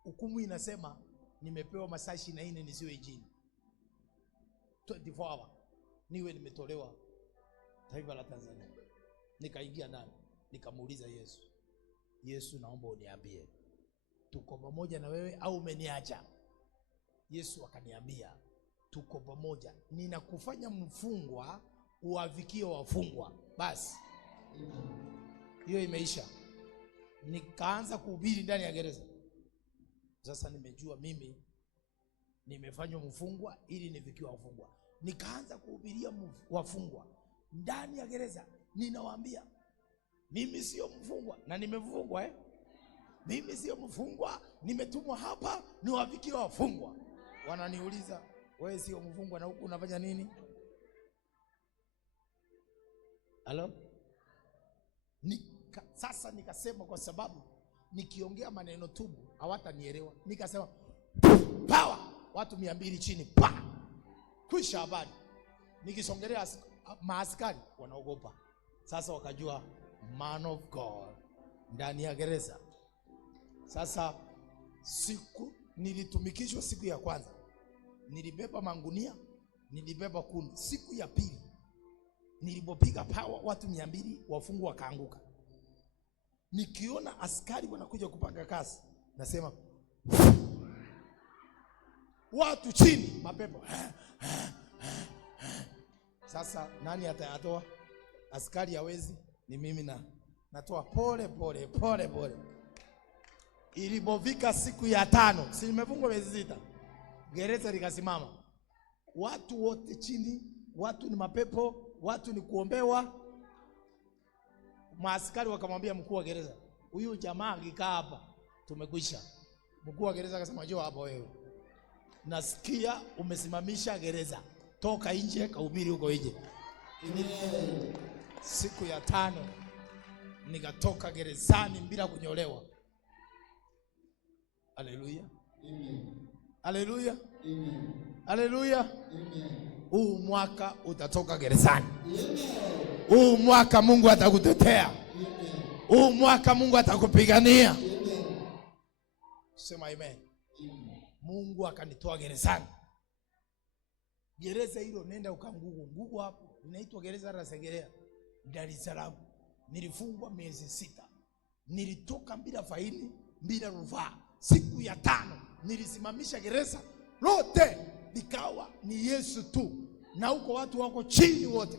hukumu inasema nimepewa masaa 24 nisiwe nchini, 24 hours niwe nimetolewa taifa la Tanzania. Nikaingia ndani, nikamuuliza Yesu, Yesu, naomba uniambie tuko pamoja na wewe au umeniacha? Yesu akaniambia tuko pamoja, ninakufanya mfungwa uwafikie wafungwa. Basi hiyo imeisha. Nikaanza kuhubiri ndani ya gereza. Sasa nimejua mimi nimefanywa mfungwa ili nifikie wafungwa. Nikaanza kuhubiria wafungwa ndani ya gereza. Ninawaambia mimi sio mfungwa na nimefungwa Mimi sio mfungwa, nimetumwa hapa niwafikie wafungwa. Wananiuliza, wewe sio mfungwa na huku unafanya nini? Halo? Sasa nikasema kwa sababu nikiongea maneno tubu hawatanielewa. Nikasema power, watu 200 chini, pa kwisha habari. Nikisongelea maaskari wanaogopa. Sasa wakajua man of God ndani ya gereza. Sasa nilitumikishwa siku ya kwanza, nilibeba mangunia, nilibeba kuni. Siku ya pili nilipopiga power watu 200 wafungwa wakaanguka. Nikiona askari wanakuja kupanga kazi, nasema watu chini, mapepo. Sasa nani atayatoa? Askari hawezi, ni mimi natoa pole pole pole pole. Ilipofika siku ya 5, si nimefungwa miezi 6, gereza likasimama. Watu wote chini, watu ni mapepo, watu ni kuombewa. Maaskari wakamwambia mkuu wa gereza, huyu jamaa akikaa hapa tumekwisha. Mkuu wa gereza akasema, njoo hapa wewe, nasikia umesimamisha gereza, toka nje kahubiri huko nje. Siku ya 5 nikatoka gerezani bila kunyolewa. Haleluya. Amen. Haleluya. Amen. Haleluya. Amen. Huu mwaka utatoka gerezani. Amen. Huu mwaka Mungu atakutetea. Amen. Huu mwaka Mungu atakupigania. Amen. Sema amen. Amen. Mungu akanitoa gerezani. Gereza hilo nenda ukangugu hapo, inaitwa gereza la Segerea, Dar es Salaam. Nilifungwa miezi 6. Nilitoka bila faini, bila rufaa. Siku ya 5 nilisimamisha gereza lote, likawa ni Yesu tu, na huko watu wako chini wote.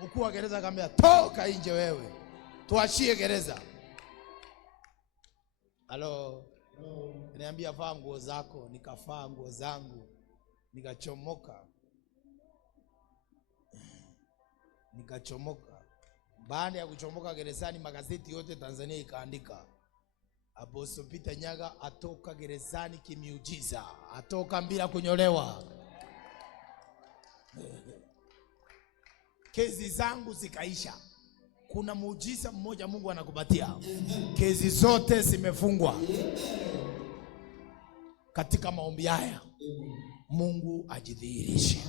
Mkuu wa gereza akamwambia, toka nje wewe, tuachie gereza. Halo. Niambia vaa nguo zako, nikavaa nguo zangu, nikachomoka. Baada ya kuchomoka gerezani, magazeti yote Tanzania ikaandika, Apostle Peter Nyaga atoka gerezani kimiujiza, atoka bila kunyolewa. Kesi zangu zikaisha. Kuna muujiza mmoja Mungu anakupatia. Kesi zote zimefungwa. Katika maombi haya Mungu ajidhihirishe,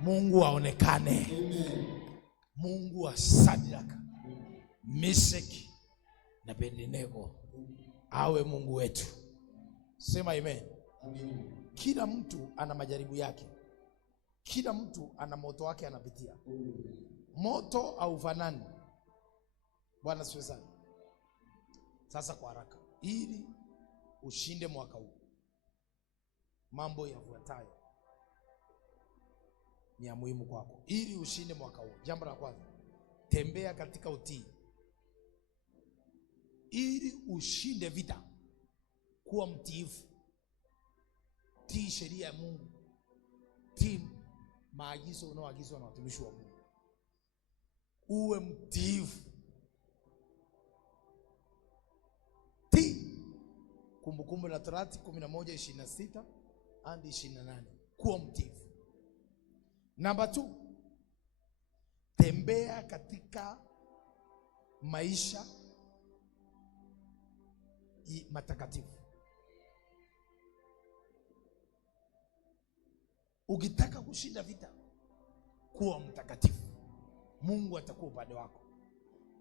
Mungu aonekane. Mungu wa Shadraka, Meshaki na Abednego awe Mungu wetu. Sema amen. Amen. Kila mtu ana majaribu yake, kila mtu ana moto wake anapitia. Moto haufanani. Bwana sifiwe sana. Sasa kwa haraka, ili ushinde mwaka huu, mambo yafuatayo ni ya muhimu kwako ili ushinde mwaka huu. Jambo la kwanza, tembea katika utii. Ili ushinde vita, kuwa mtiifu. Tii sheria ya Mungu, tii maagizo unaoagizwa na watumishi wa Mungu. Uwe mtiifu. Tii Kumbukumbu la Torati 11:26 hadi 28. Kuwa mtiifu. Namba 2, tembea katika maisha matakatifu. Ukitaka kushinda vita, kuwa mtakatifu, Mungu atakuwa upande wako.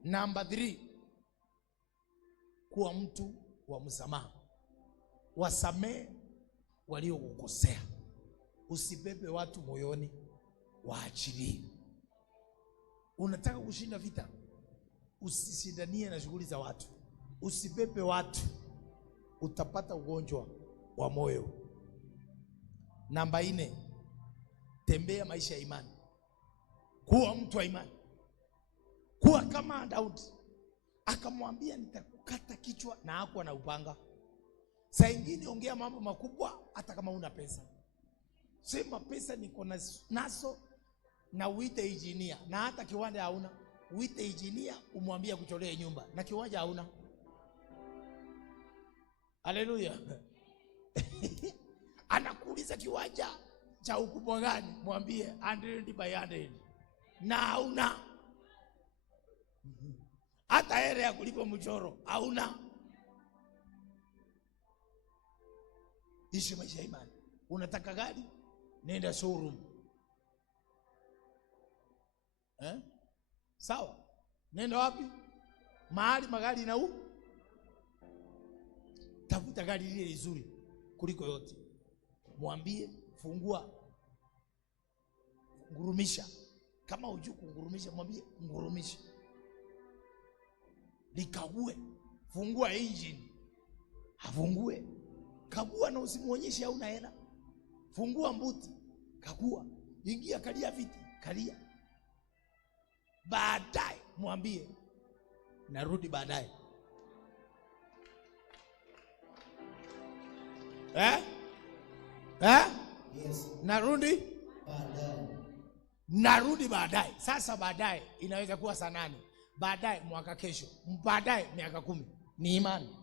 Namba 3, kuwa mtu wa msamaha. Wasamehe waliokukosea. Usibebe watu moyoni, waachilie. Unataka kushinda vita, usishindanie na shughuli za watu. Usibebe watu, utapata ugonjwa wa moyo. Namba 4, tembea maisha ya imani. Kuwa mtu wa imani. Kuwa kama Daudi, akamwambia nitakukata kichwa na hakuwa na upanga. Saa nyingine ongea mambo makubwa hata kama una pesa. Sema pesa niko nazo na uite engineer, na hata kiwanja hauna, uite engineer umwambie kuchorea nyumba na kiwanja hauna. Haleluya. Anakuuliza kiwanja cha ukubwa gani, mwambie 100 by 100 na hauna. Hata hela ya kulipa mchoro hauna. Ishi maisha ya imani. Unataka gari? Nenda showroom. Sawa? Nenda wapi? Mahali magari na tafuta gari lile nzuri kuliko yote. Mwambie fungua, ngurumisha. Kama hujui kungurumisha, mwambie ngurumisha. Likague, fungua engine. Afungue. Kagua na usimuonyeshe hauna hela. Fungua mbuti, kagua. Ingia, kalia viti, kalia. Baadaye mwambie narudi baadaye. Yes. Narudi Baadaye. Narudi baadaye. Sasa baadaye inaweza kuwa saa 8, baadaye mwaka kesho, baadaye miaka 10. Ni imani.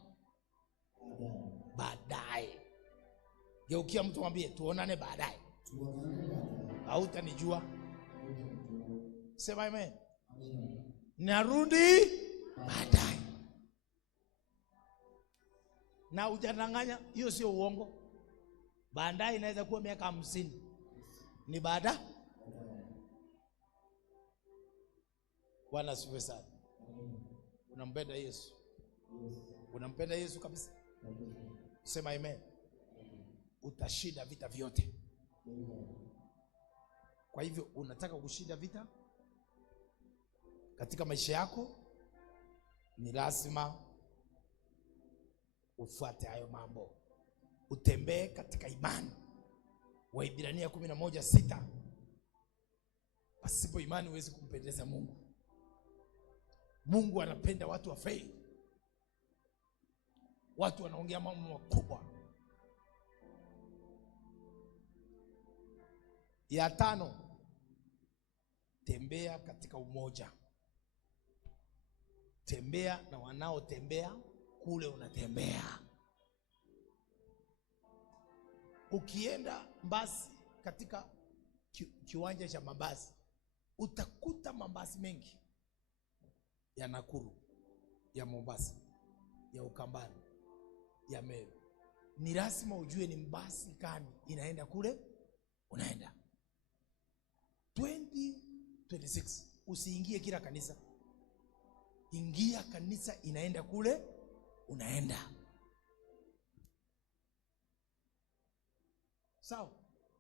Baadaye. Geukia mtu mwambie tuonane baadaye. Hautanijua. Sema amen. Narudi baadaye. Na hujadanganya, hiyo sio uongo. Baadaye inaweza kuwa miaka 50. Ni baadaye. Bwana asifiwe sana. Unampenda Yesu? Unampenda Yesu kabisa? Sema amen. Utashinda vita vyote. Kwa hivyo unataka kushinda vita katika maisha yako, ni lazima ufuate hayo mambo. Utembee katika imani. Waibrania 11:6. Pasipo imani huwezi kumpendeza Mungu. Mungu anapenda watu wa faith. Watu wanaongea mambo makubwa. Ya 5, tembea katika umoja. Tembea na wanaotembea kule unatembea. Ukienda basi katika kiwanja cha mabasi, utakuta mabasi mengi ya Nakuru, ya Mombasa, ya Ukambani, ya Meru. Ni lazima ujue ni basi gani inaenda kule unaenda. 2026 usiingie kila kanisa. Ingia kanisa inaenda kule unaenda. Sawa?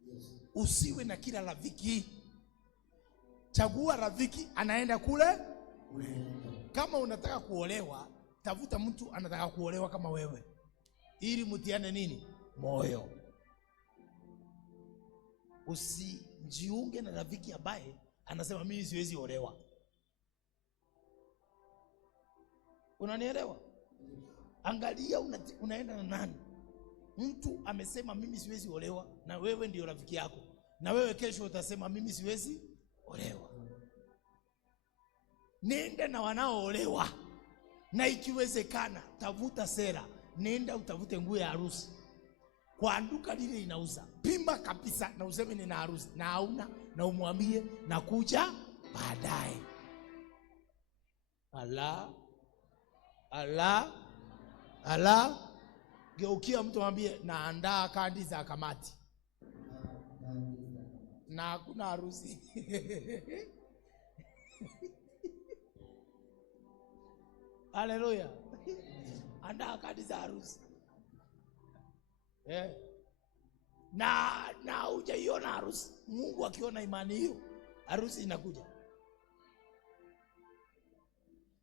Yes. Usiwe na kila rafiki. Chagua rafiki anaenda kule unaenda. Kama unataka kuolewa, tafuta mtu anataka kuolewa kama wewe, ili mtiane nini? Moyo. Usijiunge na rafiki ambaye anasema mimi siwezi olewa. Unanielewa? Angalia unaenda na nani. Mtu amesema mimi siwezi olewa, na wewe ndio rafiki yako, na wewe kesho utasema mimi siwezi olewa. Nenda na wanaoolewa, na ikiwezekana tafuta sera nenda utafute nguo ya harusi kwa duka lile inauza. Pima kabisa na useme nina harusi na hauna, na umwambie na kuja baadaye. Ala. Geukia mtu mwambie naandaa kadi za kamati na hakuna harusi. Haleluya. Andaa kadi za harusi. Na hujaiona harusi. Mungu akiona imani hiyo, harusi inakuja.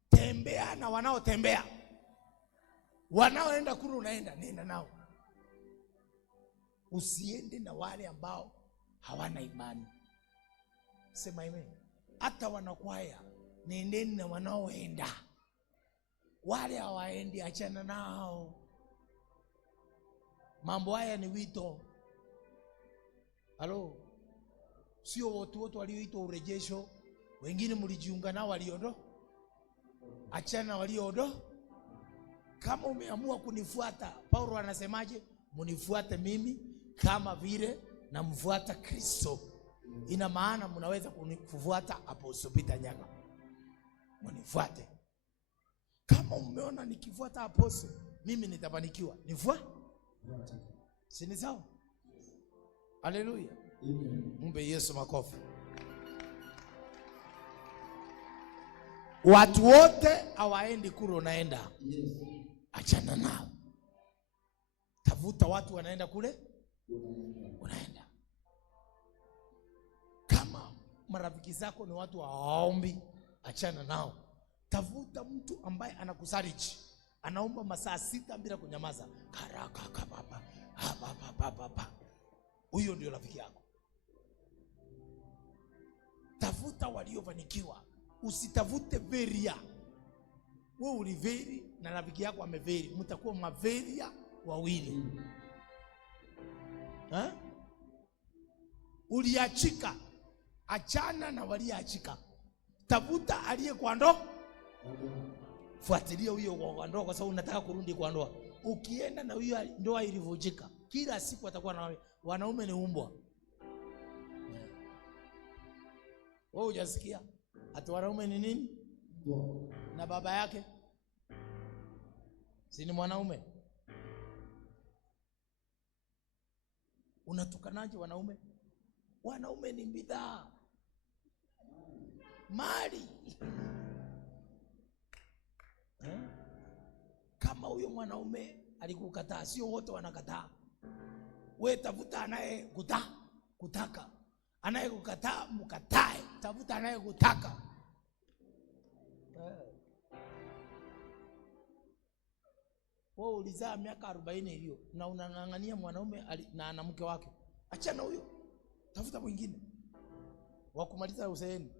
Tembea na wanaotembea. Wanaoenda kule nenda nao. Usiende na wale ambao hawana imani. Sema amen. Hata wanakwaya, nendeni na wanaoenda. Wale hawaendi achana nao. Mambo haya ni wito. Halo. Sio watu walioitwa urejesho. Wengine mlijiunga nao waliondo. Achana waliondo. Kama umeamua kunifuata, Paulo anasemaje? Mnifuate mimi kama vile namfuata Kristo. Ina maana mnaweza kunifuata Apostle Peter Nyaga. Mnifuate. Kama umeona nikifuata Apostle mimi nitafanikiwa, nifuate. Si ni sawa? Haleluya. Mumbe Yesu makofi. Watu wote hawaendi kule unaenda. Achana nao. Tafuta watu wanaenda kule unaenda. Kama marafiki zako ni watu hawaombi, achana nao. Tafuta mtu ambaye anakusarichi, anaomba masaa 6 bila kunyamaza. Karaka baba. Huyo ndio rafiki yako. Tafuta waliofanikiwa. Usitafute veria. Wewe uliveri na rafiki yako ameveri, mtakuwa maveria wawili. Uliachika, achana na waliachika. Tafuta aliye kwa ndoa. Fuatilia huyo kwa ndoa, kwa sababu unataka kurudi kwa ndoa. Ukienda na huyo ndoa ilivunjika, kila siku atakuwa na wanaume ni umbwa. Wewe hujasikia ati wanaume ni nini? Na baba yake si ni mwanaume? Unatukanaje wanaume? Wanaume ni bidhaa, mali. Kama huyo mwanaume alikukataa, sio wote wanakataa. Wewe tafuta anayekutaka. Anayekukataa mkatae. Tafuta anayekutaka. Wewe ulizaa miaka 40 hiyo na unang'ang'ania mwanaume na ana mke wake. Achana huyo. Tafuta mwingine wa kumaliza uzeeni.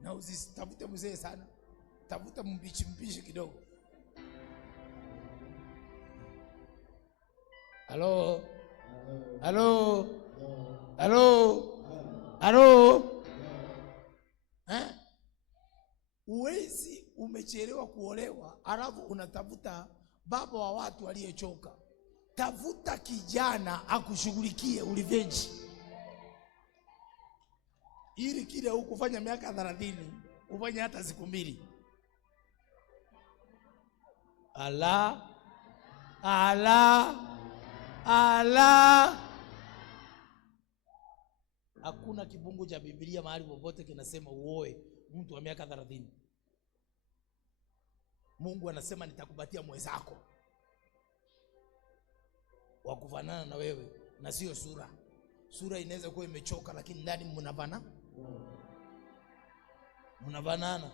Na usitafute mzee sana. Tafuta mbichi kidogo. Halo. Uwezi umechelewa kuolewa, alafu unatafuta baba wa watu aliyechoka. Tafuta kijana akushughulikie uliveji. Ili kile ukufanya miaka 30, ufanye hata siku 2. Hakuna kibungu cha Biblia mahali popote kinasema uoe mtu wa miaka 30. Mungu anasema nitakupatia mwenzako wa kufanana na wewe, na sio sura. Sura inaweza kuwa imechoka lakini ndani mnafanana.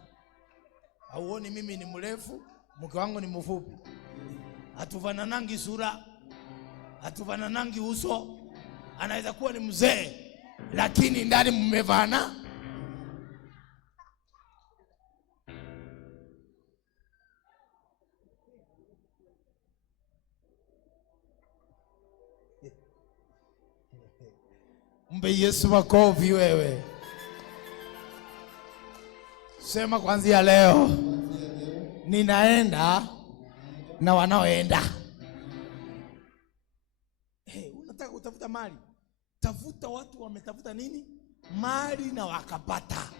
Hauoni mimi ni mrefu, mke wangu ni mfupi. Hatufananangi sura, hatufananangi uso. Anaweza kuwa ni mzee lakini ndani mmevana. Mbe Yesu makofi wewe. Sema kuanzia leo ninaenda na wanaoenda. Unataka kutafuta mali? Tafuta watu wametafuta nini? Mali na wakapata.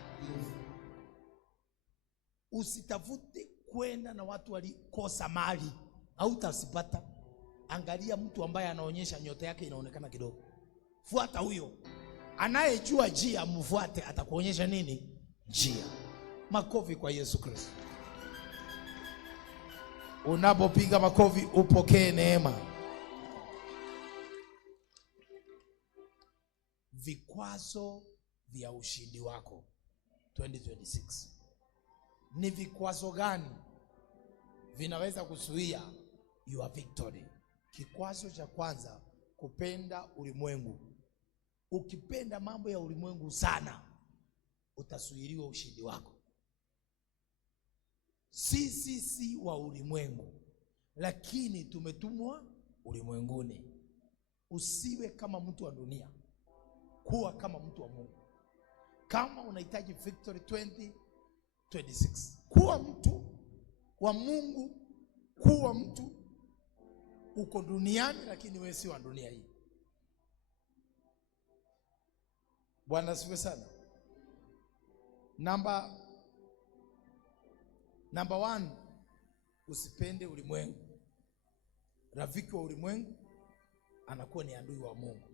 Usitafute kwenda na watu walikosa mali au utasipata. Angalia mtu ambaye anaonyesha nyota yake inaonekana kidogo. Fuata huyo. Anayejua njia mfuate, atakuonyesha nini? Njia. Makofi kwa Yesu Kristo. Unapopiga makofi upokee neema. Vikwazo vya ushindi wako 2026. Ni vikwazo gani vinaweza kuzuia your victory? Kikwazo cha kwanza, kupenda ulimwengu. Ukipenda mambo ya ulimwengu sana, utasuiliwa ushindi wako. Sisi si wa ulimwengu, lakini tumetumwa ulimwenguni. Usiwe kama mtu wa dunia, kuwa kama mtu wa Mungu. Kama unahitaji victory 2026, kuwa mtu wa Mungu. Kuwa mtu uko duniani, lakini wewe si wa dunia hii. Bwana asifiwe sana. Number 1, usipende ulimwengu. Rafiki wa ulimwengu anakuwa ni adui wa Mungu.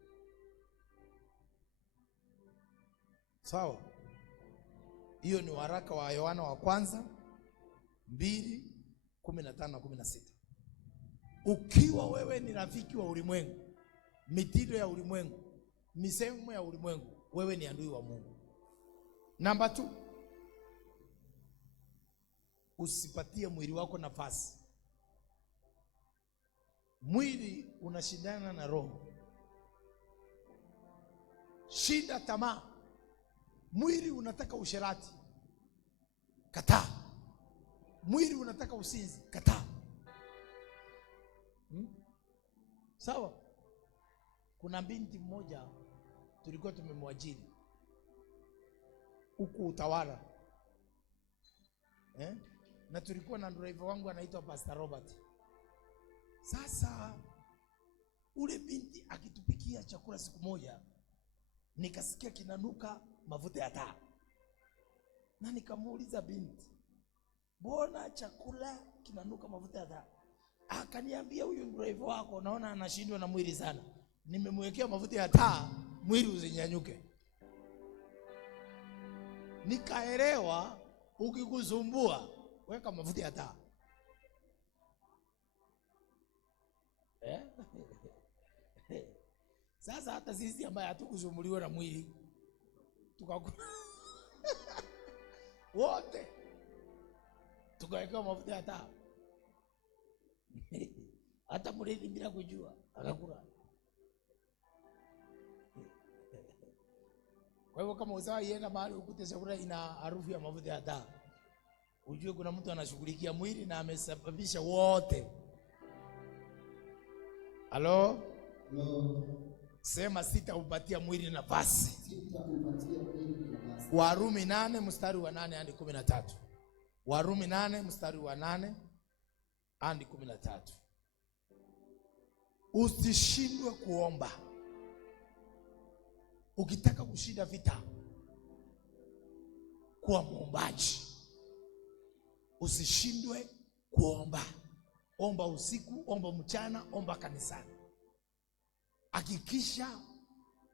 Sawa? Hiyo ni waraka wa Yohana wa kwanza 2:15-16. Ukiwa wewe ni rafiki wa ulimwengu, mitindo ya ulimwengu, misemo ya ulimwengu, wewe ni adui wa Mungu. Number 2, usipatie mwili wako nafasi. Mwili unashindana na roho. Shinda tamaa. Mwili unataka usherati, kataa. Mwili unataka usinzi, kataa. Sawa? Kuna binti mmoja tulikuwa tumemwajiri huku Utawala, na tulikuwa na driver wangu anaitwa Pastor Robert. Sasa ule binti akitupikia chakula siku moja, nikasikia kinanuka mafuta ya taa, na nikamuuliza binti, mbona chakula kinanuka mafuta ya taa? Akaniambia, huyu driver wako naona anashindwa na mwili sana, nimemwekea mafuta ya taa mwili usinyanyuke. Nikaelewa, ukikusumbua weka mafuta ya taa. Sasa hata sisi ambaye hatukusumbuliwa na mwili tukakula wote tukaweka mafuta ya taa. Hata mrithi bila kujua akakula. Kwa hivyo kama usawa ienda mahali ukute chakula ina harufu ya mafuta ya taa, ujue kuna mtu anashughulikia mwili na amesababisha wote. Halo? Sema sitaupatia mwili nafasi. Warumi 8:8-13. Warumi 8:8-13. Usishindwe kuomba. Ukitaka kushinda vita, kuwa muombaji. Usishindwe kuomba. Omba usiku, omba mchana, omba kanisani. Hakikisha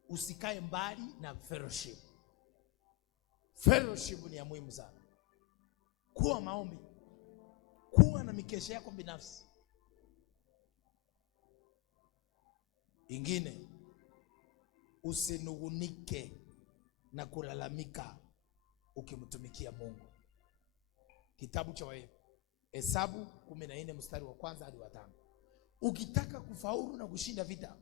usikae mbali na fellowship. Fellowship ni ya muhimu sana. Kuwa maombi. Kuwa na mikesha yako binafsi. Ingine, usinugunike na kulalamika ukimtumikia Mungu. Kitabu cha Hesabu 14:1-5. Ukitaka kufaulu na kushinda vita,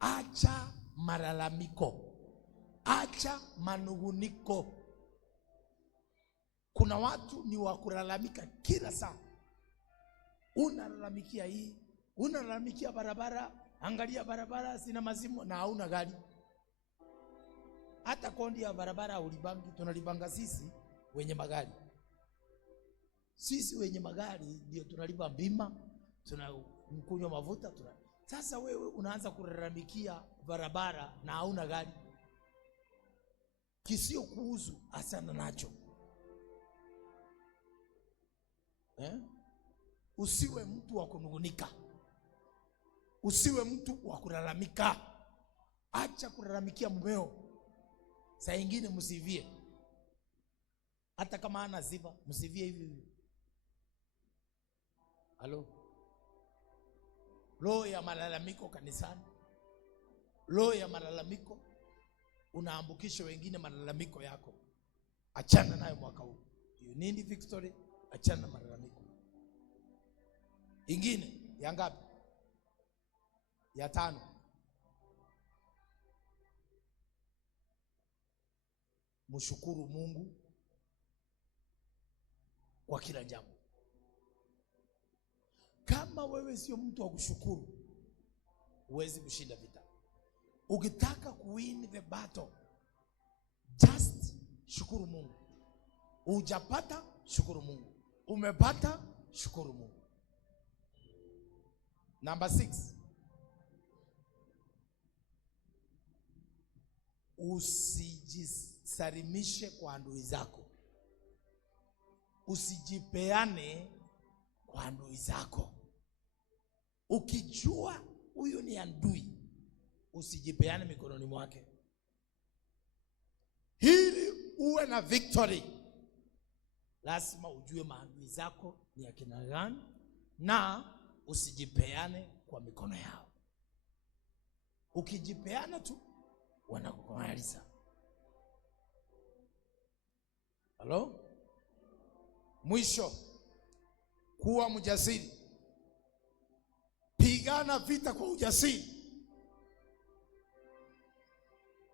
acha malalamiko, acha manuguniko. Kuna watu ni wa kulalamika kila saa. Unalalamikia hii, unalalamikia barabara. Angalia barabara sina mazimu na hauna gari. Hata kondi ya barabara ulibangi, tunalibanga sisi wenye magari. Sisi wenye magari ndio tunalipa bima, tunakunywa mafuta, Sasa wewe unaanza kulalamikia barabara na hauna gari. Kisio kuuzu asana nacho. Usiwe mtu wa kunungunika. Usiwe mtu wa kulalamika. Acha kulalamikia mumeo. Saa nyingine msivie. Hata kama hana sifa, msivie hivi. Halo? Roho ya malalamiko kanisani. Roho ya malalamiko unaambukisha wengine malalamiko yako. Achana nayo mwaka huu. You need victory, achana na malalamiko. Ingine ya ngapi? Ya 5. Mshukuru Mungu kwa kila jambo. Kama wewe sio mtu wa kushukuru, huwezi kushinda vita. Ukitaka kuwin the battle, just shukuru Mungu. Hujapata, shukuru Mungu. Umepata, shukuru Mungu. Number 6. Usijisalimishe kwa adui zako. Usijipeane kwa adui zako. Ukijua huyu ni adui, usijipeane mikononi mwake. Ili uwe na victory, lazima ujue maadui zako ni akina gani na usijipeane kwa mikono yao. Ukijipeana tu wanakumaliza. Halo? Mwisho, kuwa mjasiri. Pigana vita kwa ujasiri.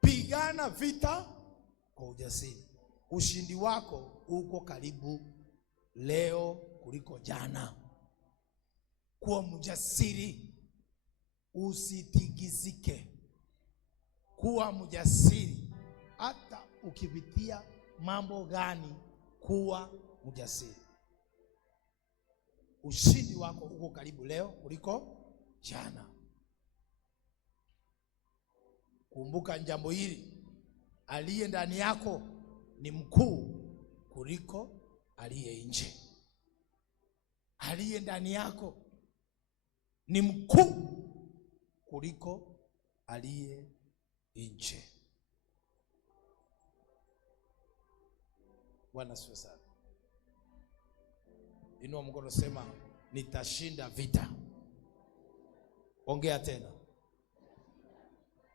Pigana vita kwa ujasiri. Ushindi wako uko karibu leo kuliko jana. Kuwa mjasiri, usitigizike. Kuwa mjasiri hata ukipitia mambo gani, kuwa mjasiri. Ushindi wako uko karibu leo kuliko jana. Kumbuka jambo hili, aliye ndani yako ni mkuu kuliko aliye nje. Aliye ndani yako ni mkuu kuliko aliye nje. Bwana asifiwe sana. Inua mkono, sema nitashinda vita. Ongea tena.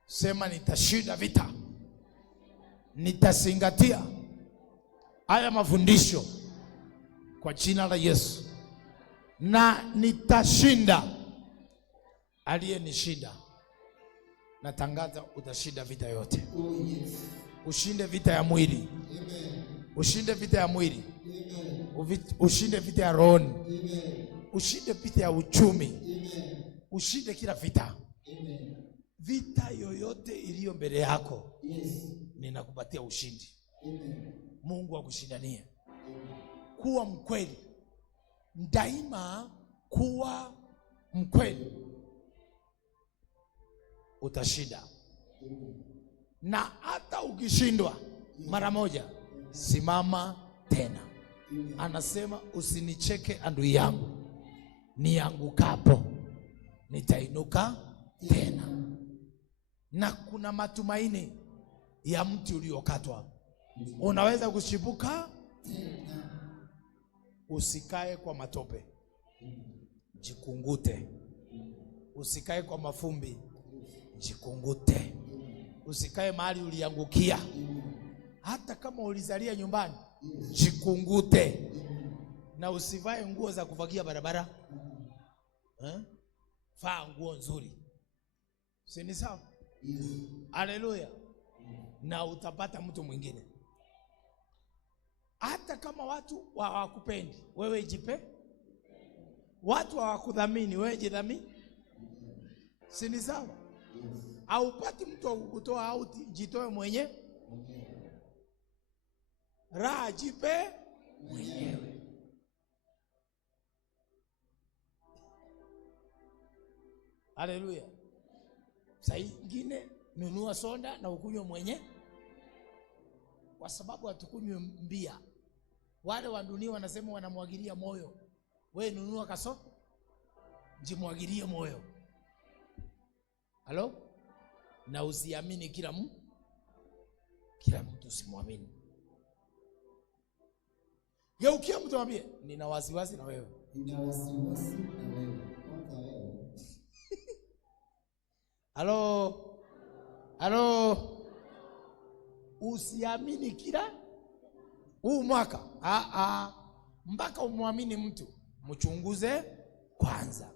Sema nitashinda vita. Nitazingatia haya mafundisho kwa jina la Yesu. Na nitashinda. Aliyenishinda, natangaza utashinda vita yote. Ushinde vita ya mwili. Ushinde vita ya mwili. Ushinde vita ya roho. Ushinde vita ya uchumi. Ushinde kila vita. Vita yoyote iliyo mbele yako, ninakupatia ushindi. Mungu akushindanie. Kuwa mkweli. Daima kuwa mkweli. Utashinda. Na hata ukishindwa mara moja, simama tena. Anasema usinicheke adui yangu, niangukapo nitainuka tena. Na kuna matumaini ya mti uliokatwa, unaweza kushibuka tena. Usikae kwa matope, jikungute. Usikae kwa mafumbi, jikungute. Usikae mahali uliangukia. Hata kama ulizalia nyumbani, jikungute. Na usivae nguo za kufagia barabara. Vaa nguo nzuri. Si ni sawa? Haleluya. Na utapata mtu mwingine. Hata kama watu hawakupendi, wewe jipe. Watu hawakudhamini, wewe jidhamini. Si ni sawa? Haupati mtu kukutoa out, jitoe mwenye. raha jipe mwenyewe. Haleluya. Saa ingine nunua soda na ukunywe mwenye, kwa sababu hatukunywe mbia. Wale wa dunia wanasema wanamwagilia moyo. Wewe nunua kaso, jimwagilie moyo. Halo? Na usiamini kila mtu usimwamini. Geukia mtu mwambie, nina wasiwasi na wewe. Nina wasiwasi na wewe. Halo? Halo? Usiamini kila huu mwaka. Mpaka umwamini mtu, mchunguze kwanza.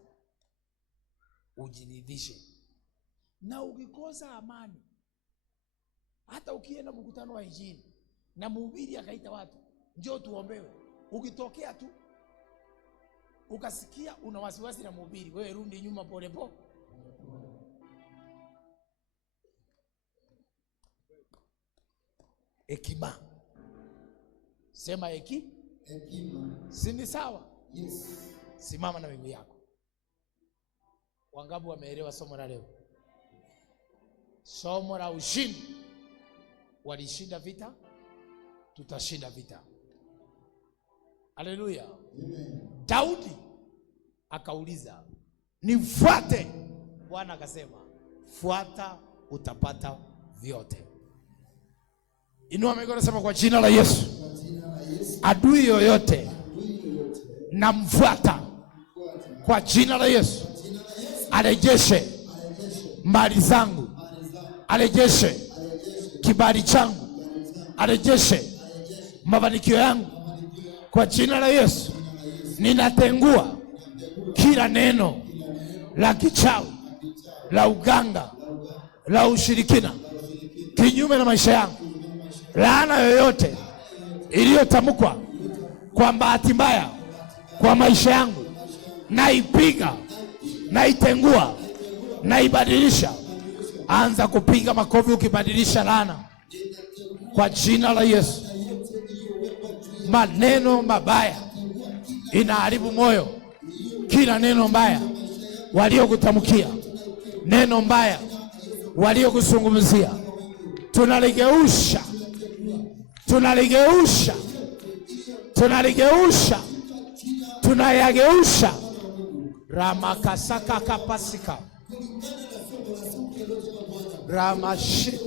Ujiridhishe. Na ukikosa amani, hata ukienda mkutano wa injili na mhubiri akaita watu, njoo tuombewe, ukitokea tu ukasikia una wasiwasi na mhubiri, wewe rudi nyuma pole pole. Hekima. Sema hekima. Si ni sawa? Yes. Simama na miguu yako. Wangapi wameelewa somo la leo? Somo la ushindi. Walishinda vita, tutashinda vita. Haleluya. Daudi akauliza, nifuate. Bwana akasema, fuata utapata vyote. Inua mikono, sema kwa jina la Yesu. Adui yoyote namfuata kwa jina la Yesu. Arejeshe mali zangu, arejeshe kibali changu, arejeshe mafanikio yangu kwa jina la Yesu. Ninatengua kila neno la kichawi, la uganga, la ushirikina kinyume na maisha yangu. Laana yoyote iliyotamkwa kwa bahati mbaya kwa maisha yangu, naipiga, naitengua, naibadilisha. Anza kupiga makofi ukibadilisha laana kwa jina la Yesu. Maneno mabaya inaharibu moyo. Kila neno mbaya waliokutamkia, neno mbaya waliokuzungumzia, tunaligeusha, tunaligeusha, tunaligeusha, tunayageusha. Ramakasaka kapasika, ramashi,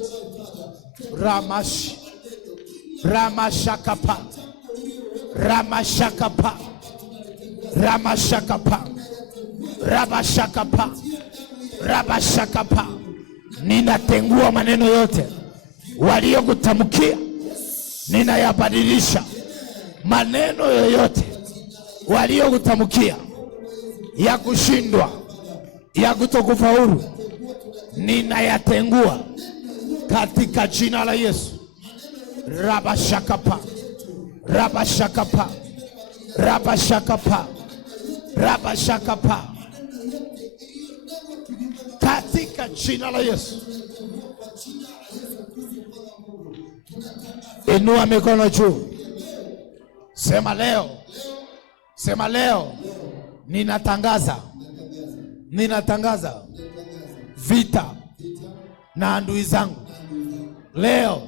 ramashi, ramashakapa, ramashakapa, ramashakapa, rabashakapa, rabashakapa. Ninatengua maneno yote waliokutamkia, ninayabadilisha. Maneno yoyote waliokutamkia ya kushindwa, ya kutokufaulu, ninayatengua katika jina la Yesu. Rabashakapa, rabashakapa, rabashakapa, rabashakapa, katika jina la Yesu. Inua mikono juu. Sema leo, sema leo, ninatangaza, ninatangaza vita na adui zangu. Leo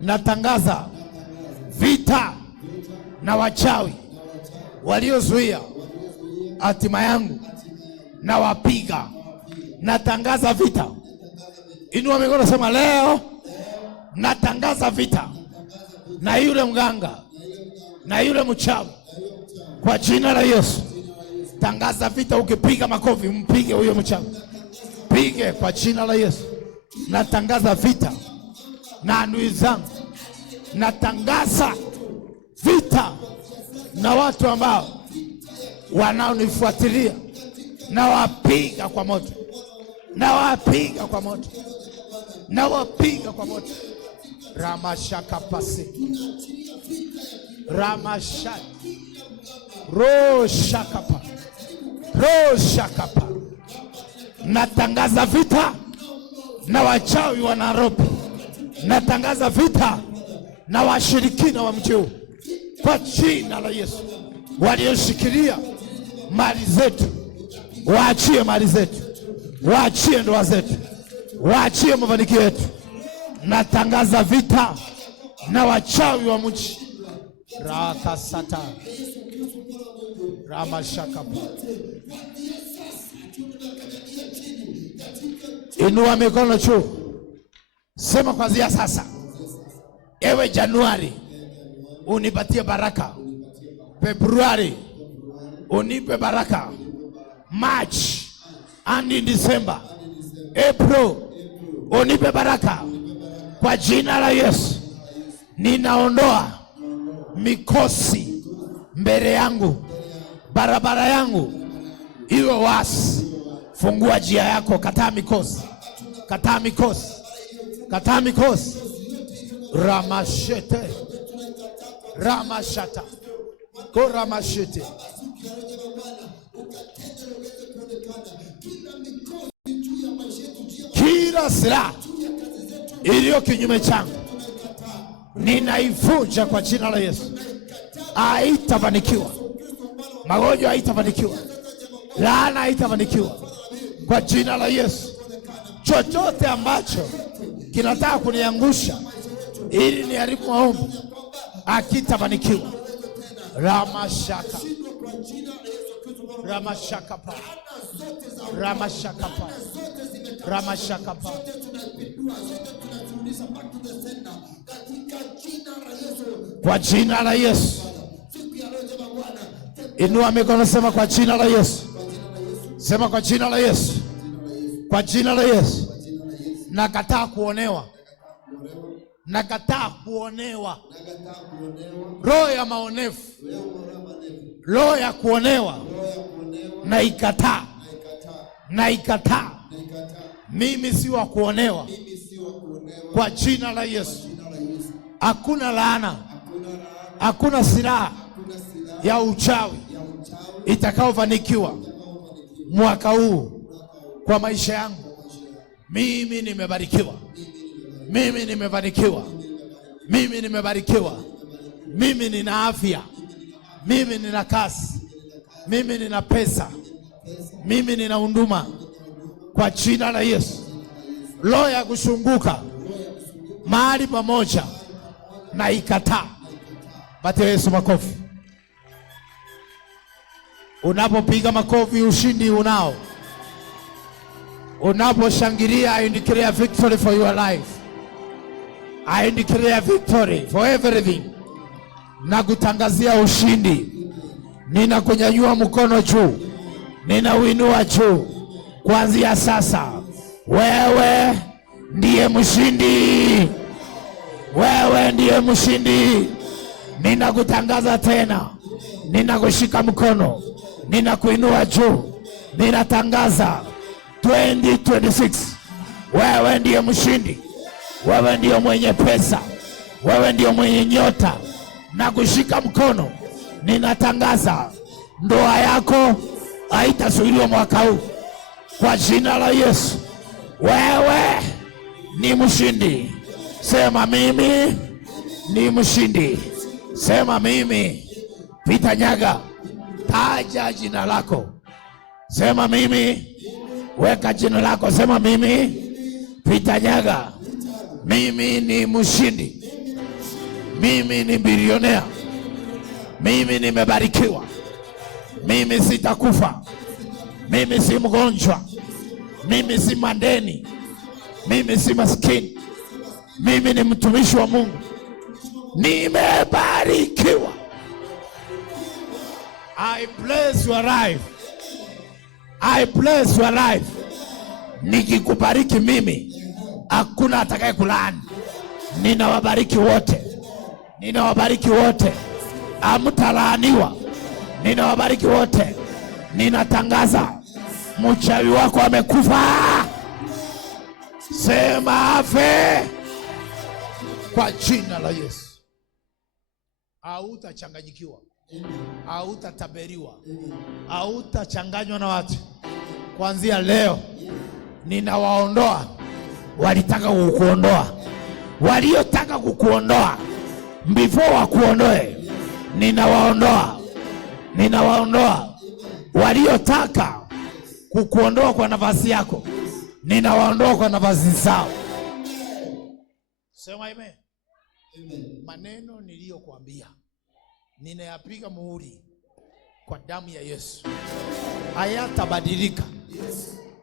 natangaza vita na wachawi waliozuia hatima yangu, na wapiga. Natangaza vita. Inua mikono, sema leo natangaza vita na yule mganga na yule mchawi kwa jina la Yesu. Tangaza vita ukipiga makofi, mpige huyo mchawi. Pige kwa jina la Yesu. Natangaza vita na adui zangu. Natangaza vita na watu ambao wanaonifuatilia, na wapiga kwa moto, na wapiga kwa moto, na wapiga kwa moto. Ramashaka pasi, ramashaka, roshakapa, roshakapa. Natangaza vita na wachawi wa Nairobi. Natangaza vita na washirikina wa mji huu kwa jina la Yesu. Walioshikilia mali zetu, waachie mali zetu, waachie ndoa zetu, waachie mafanikio yetu. Natangaza vita na wachawi wa mji. Rakasata Ramashakapa. Inua mikono juu. Sema kuanzia sasa, ewe Januari unipatie baraka. Februari unipe baraka. March and in December, April unipe baraka. Kwa jina la Yesu ninaondoa mikosi mbele yangu, barabara yangu iwe wasi. Fungua njia yako, kataa mikosi, kataa mikosi, kataa mikosi. Ramashete Ramashata Koramashete. Kila silaha iliyo kinyume changu ninaivunja kwa jina la Yesu. Haitafanikiwa. Magonjwa haitafanikiwa. Laana haitafanikiwa kwa jina la Yesu. Chochote ambacho kinataka kuniangusha ili niharibu maombi hakitafanikiwa. Ramashaka Ramashaka pa Ramashaka pa Ramashaka pa. Kwa jina la Yesu. Inua mikono, sema kwa jina la Yesu. Sema kwa jina la Yesu. Kwa jina la Yesu. Nakataa kuonewa. Nakataa kuonewa. Roho ya maonevu, roho ya kuonewa na ikataa. Na ikataa. Mimi si wa kuonewa. Kwa jina la Yesu. Hakuna laana, hakuna silaha ya uchawi itakaofanikiwa mwaka huu kwa maisha yangu. Mimi nimebarikiwa. Mimi nimebarikiwa. Mimi nimebarikiwa. Mimi nina afya. Mimi nina kazi. Mimi nina pesa. Mimi nina huduma kwa jina la Yesu. Roho ya kushunguka mahali pamoja na ikataa. Bate Yesu makofi. Unapopiga makofi ushindi unao. Unaposhangilia, I declare victory for your life. I declare victory for everything. Nakutangazia ushindi. Ninakunyanyua mkono juu. Ninauinua juu. Kuanzia sasa, wewe ndiye mshindi. Wewe ndiye mshindi. Ninakutangaza tena. Ninakushika mkono. Ninakuinua juu. Ninatangaza 2026. Wewe ndiye mshindi. Wewe ndiye mwenye pesa. Wewe ndiye mwenye nyota. Nakushika mkono. Ninatangaza ndoa yako haitasuiliwa mwaka huu kwa jina la Yesu. Wewe ni mshindi. Sema mimi ni mshindi. Sema mimi Peter Nyaga. Taja jina lako. Sema mimi. Weka jina lako. Sema mimi Peter Nyaga. Mimi ni mshindi. Mimi ni bilionea. Mimi nimebarikiwa. Mimi sitakufa. Mimi si mgonjwa. Mimi si madeni. Mimi si maskini. Mimi ni mtumishi wa Mungu. Nimebarikiwa. I bless your life. I bless your life. Nikikubariki mimi, hakuna atakaye kulaani. Ninawabariki wote. Ninawabariki wote. Hamtalaaniwa. Ninawabariki wote. Ninatangaza mchawi wako amekufa. Sema afe kwa jina la Yesu. Hautachanganyikiwa. Hautataberiwa. Hautachanganywa na watu. Kuanzia leo ninawaondoa walitaka kukuondoa. Waliotaka kukuondoa before wakuondoe, ninawaondoa waliotaka kukuondoa kwa nafasi yako, ninawaondoa kwa nafasi zao. Sema amen. Maneno niliyokuambia ninayapiga muhuri kwa damu ya Yesu, hayatabadilika.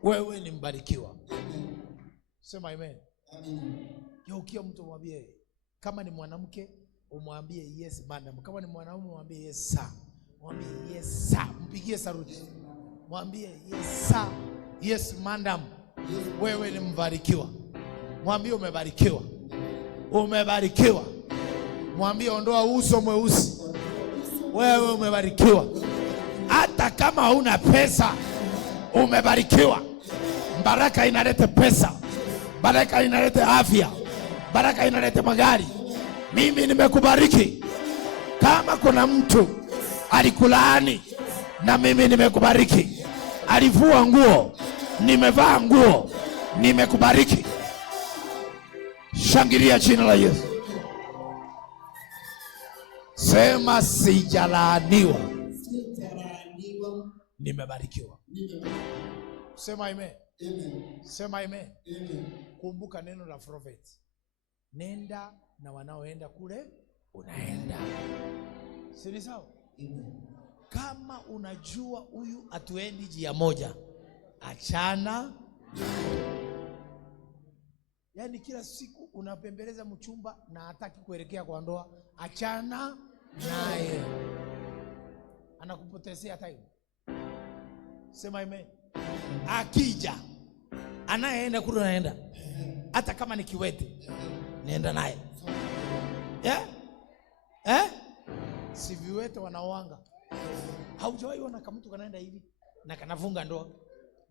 Wewe ni mbarikiwa. Sema amen. Geukia mtu mwambie, kama ni mwanamke umwambie yes madam, kama ni mwanaume mwambie yes sir, mwambie yes sir, mpigie saruti, mwambie yes sir, yes madam, wewe ni mbarikiwa. Mwambie umebarikiwa, umebarikiwa. Mwambie ondoa uso mweusi, wewe umebarikiwa. Hata kama huna pesa umebarikiwa. Baraka inaleta pesa, baraka inaleta afya, baraka inaleta magari. Mimi nimekubariki. Kama kuna mtu alikulaani, na mimi nimekubariki. Alivua nguo, nimevaa nguo, nimekubariki. Shangilia jina la Yesu. Sema sijalaaniwa, nimebarikiwa. Sema amen. Sema amen. Kumbuka neno la prophet, nenda na wanaoenda kule unaenda. Si sawa? Kama unajua huyu atuendi njia moja, achana. Yaani kila siku unapembeleza mchumba na hataki kuelekea kwa ndoa, achana naye, anakupotezea time. Sema amen. Akija anayeenda kule naenda, hata kama ni kiwete nenda naye. Si viwete wanaoanga. Haujawahi ona kama mtu kanaenda hivi na kanafunga ndoa,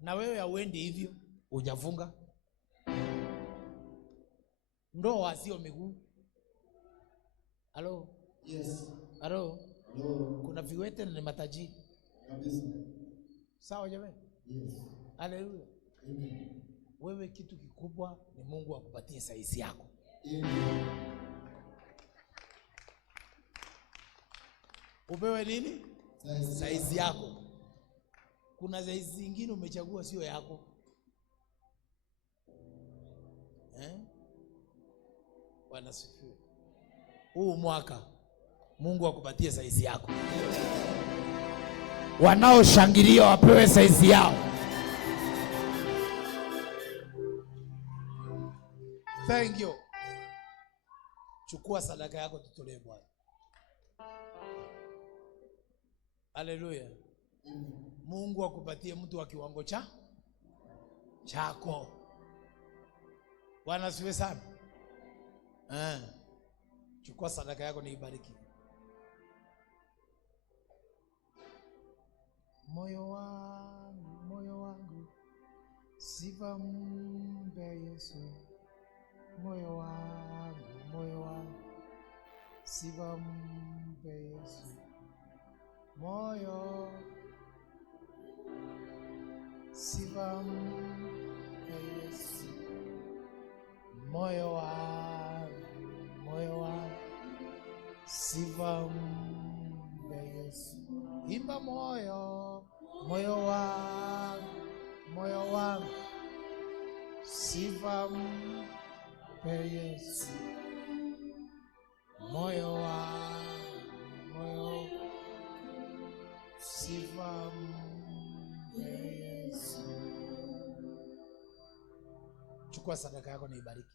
na wewe hauendi hivyo, hujafunga ndoa, sio miguu. Halo? Yes. Halo? No. Kuna viwete na matajiri. Kabisa. Sawa jamani? Yes. Haleluya. Amen. Wewe kitu kikubwa ni Mungu akupatie saizi yako. Amen. Upewe nini? Saizi yako. Kuna saizi zingine umechagua sio yako. Bwana sifiwe. Huu mwaka Mungu akupatie saizi yako. Wanaoshangilia wapewe saizi yao. Thank you. Chukua sadaka yako tutolee Bwana. Haleluya. Mungu akupatie mtu wa kiwango chako. Bwana asifiwe sana. Chukua sadaka yako niibariki. Moyo wangu sifa mpe Yesu. Moyo wangu sifa mpe Yesu. Moyo sifa mpe Yesu. Moyo wangu sifa mpe Yesu. Imba moyo wangu sifa mpe Yesu. Moyo wangu sifa mpe Yesu. Chukua sadaka yako na ibariki.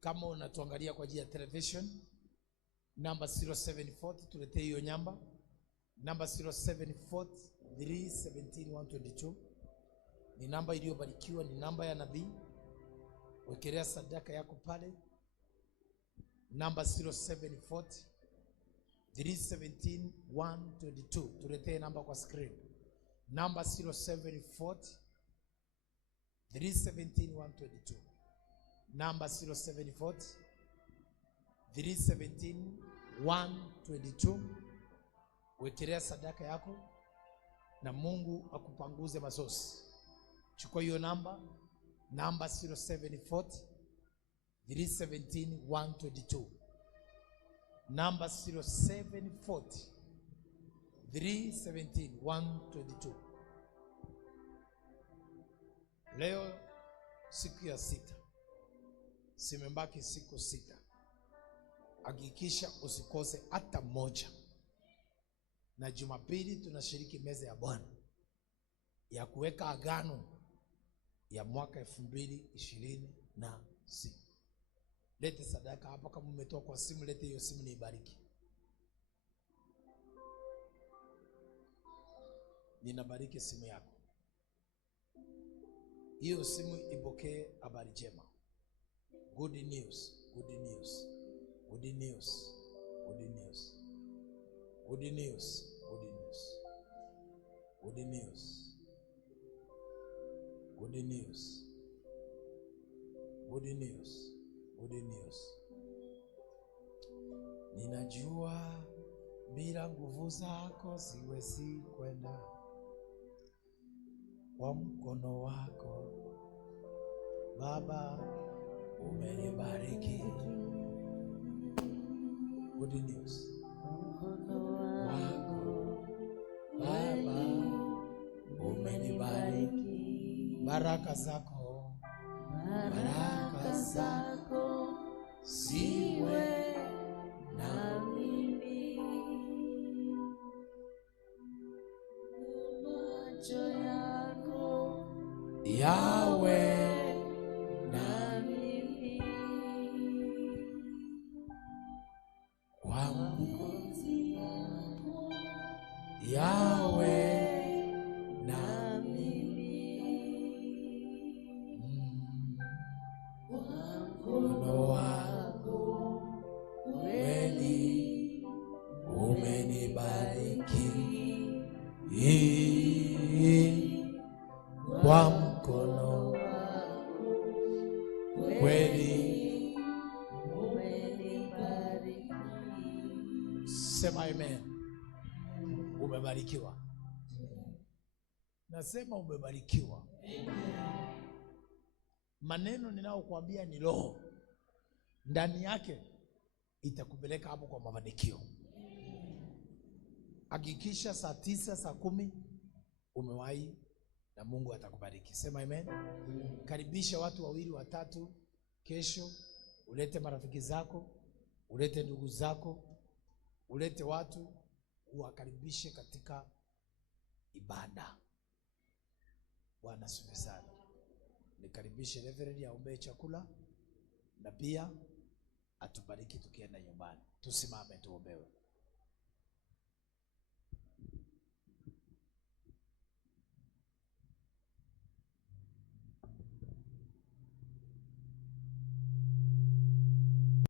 Kama unatuangalia kwa njia ya television, namba 0740 tuletee hiyo namba. Namba 0740 317 122 ni namba iliyobarikiwa, ni namba ya nabii. Wekelea sadaka yako pale. Namba 0740 317 122, tuletee namba kwa screen. Namba 0740 317 122. Namba 0740 317 122. Wekelea sadaka yako na Mungu akupanguze masosi. Chukua hiyo namba 0740 317 122. Number 0740 317 122. Leo siku ya 6. Simembaki siku 6. Hakikisha usikose hata moja. Na Jumapili tunashiriki meza ya Bwana ya kuweka agano ya mwaka 2026. Lete sadaka hapa, kama umetoa kwa simu lete hiyo simu niibariki. Ninabariki simu yako. Hiyo simu ipokee habari njema. Good news, good news. Good news, good news. Good news, good news. Good news. Good news. Good news. Good news. Ninajua bila nguvu zako siwezi kwenda, kwa mkono wako Baba umenibariki. Good news. Wako Baba umenibariki. Baraka zako, baraka zako siwe na mimi. Macho yako yawe na mimi. Kwa mkozi yako yawe na mimi. Mkono wako kweli umenibariki. Kwa mkono wako kweli umenibariki. Sema amen. Umebarikiwa. Nasema umebarikiwa. Maneno ninayokuambia ni roho. Ndani yake itakupeleka hapo kwa mafanikio. Hakikisha saa 9, saa 10 umewahi na Mungu atakubariki. Sema amen. Karibisha watu 2, 3 kesho. Ulete marafiki zako, ulete ndugu zako, ulete watu uwakaribishe katika ibada. Bwana asifiwe sana. Nikaribishe Reverend aombe chakula na pia atubariki tukienda nyumbani. Tusimame tuombewe.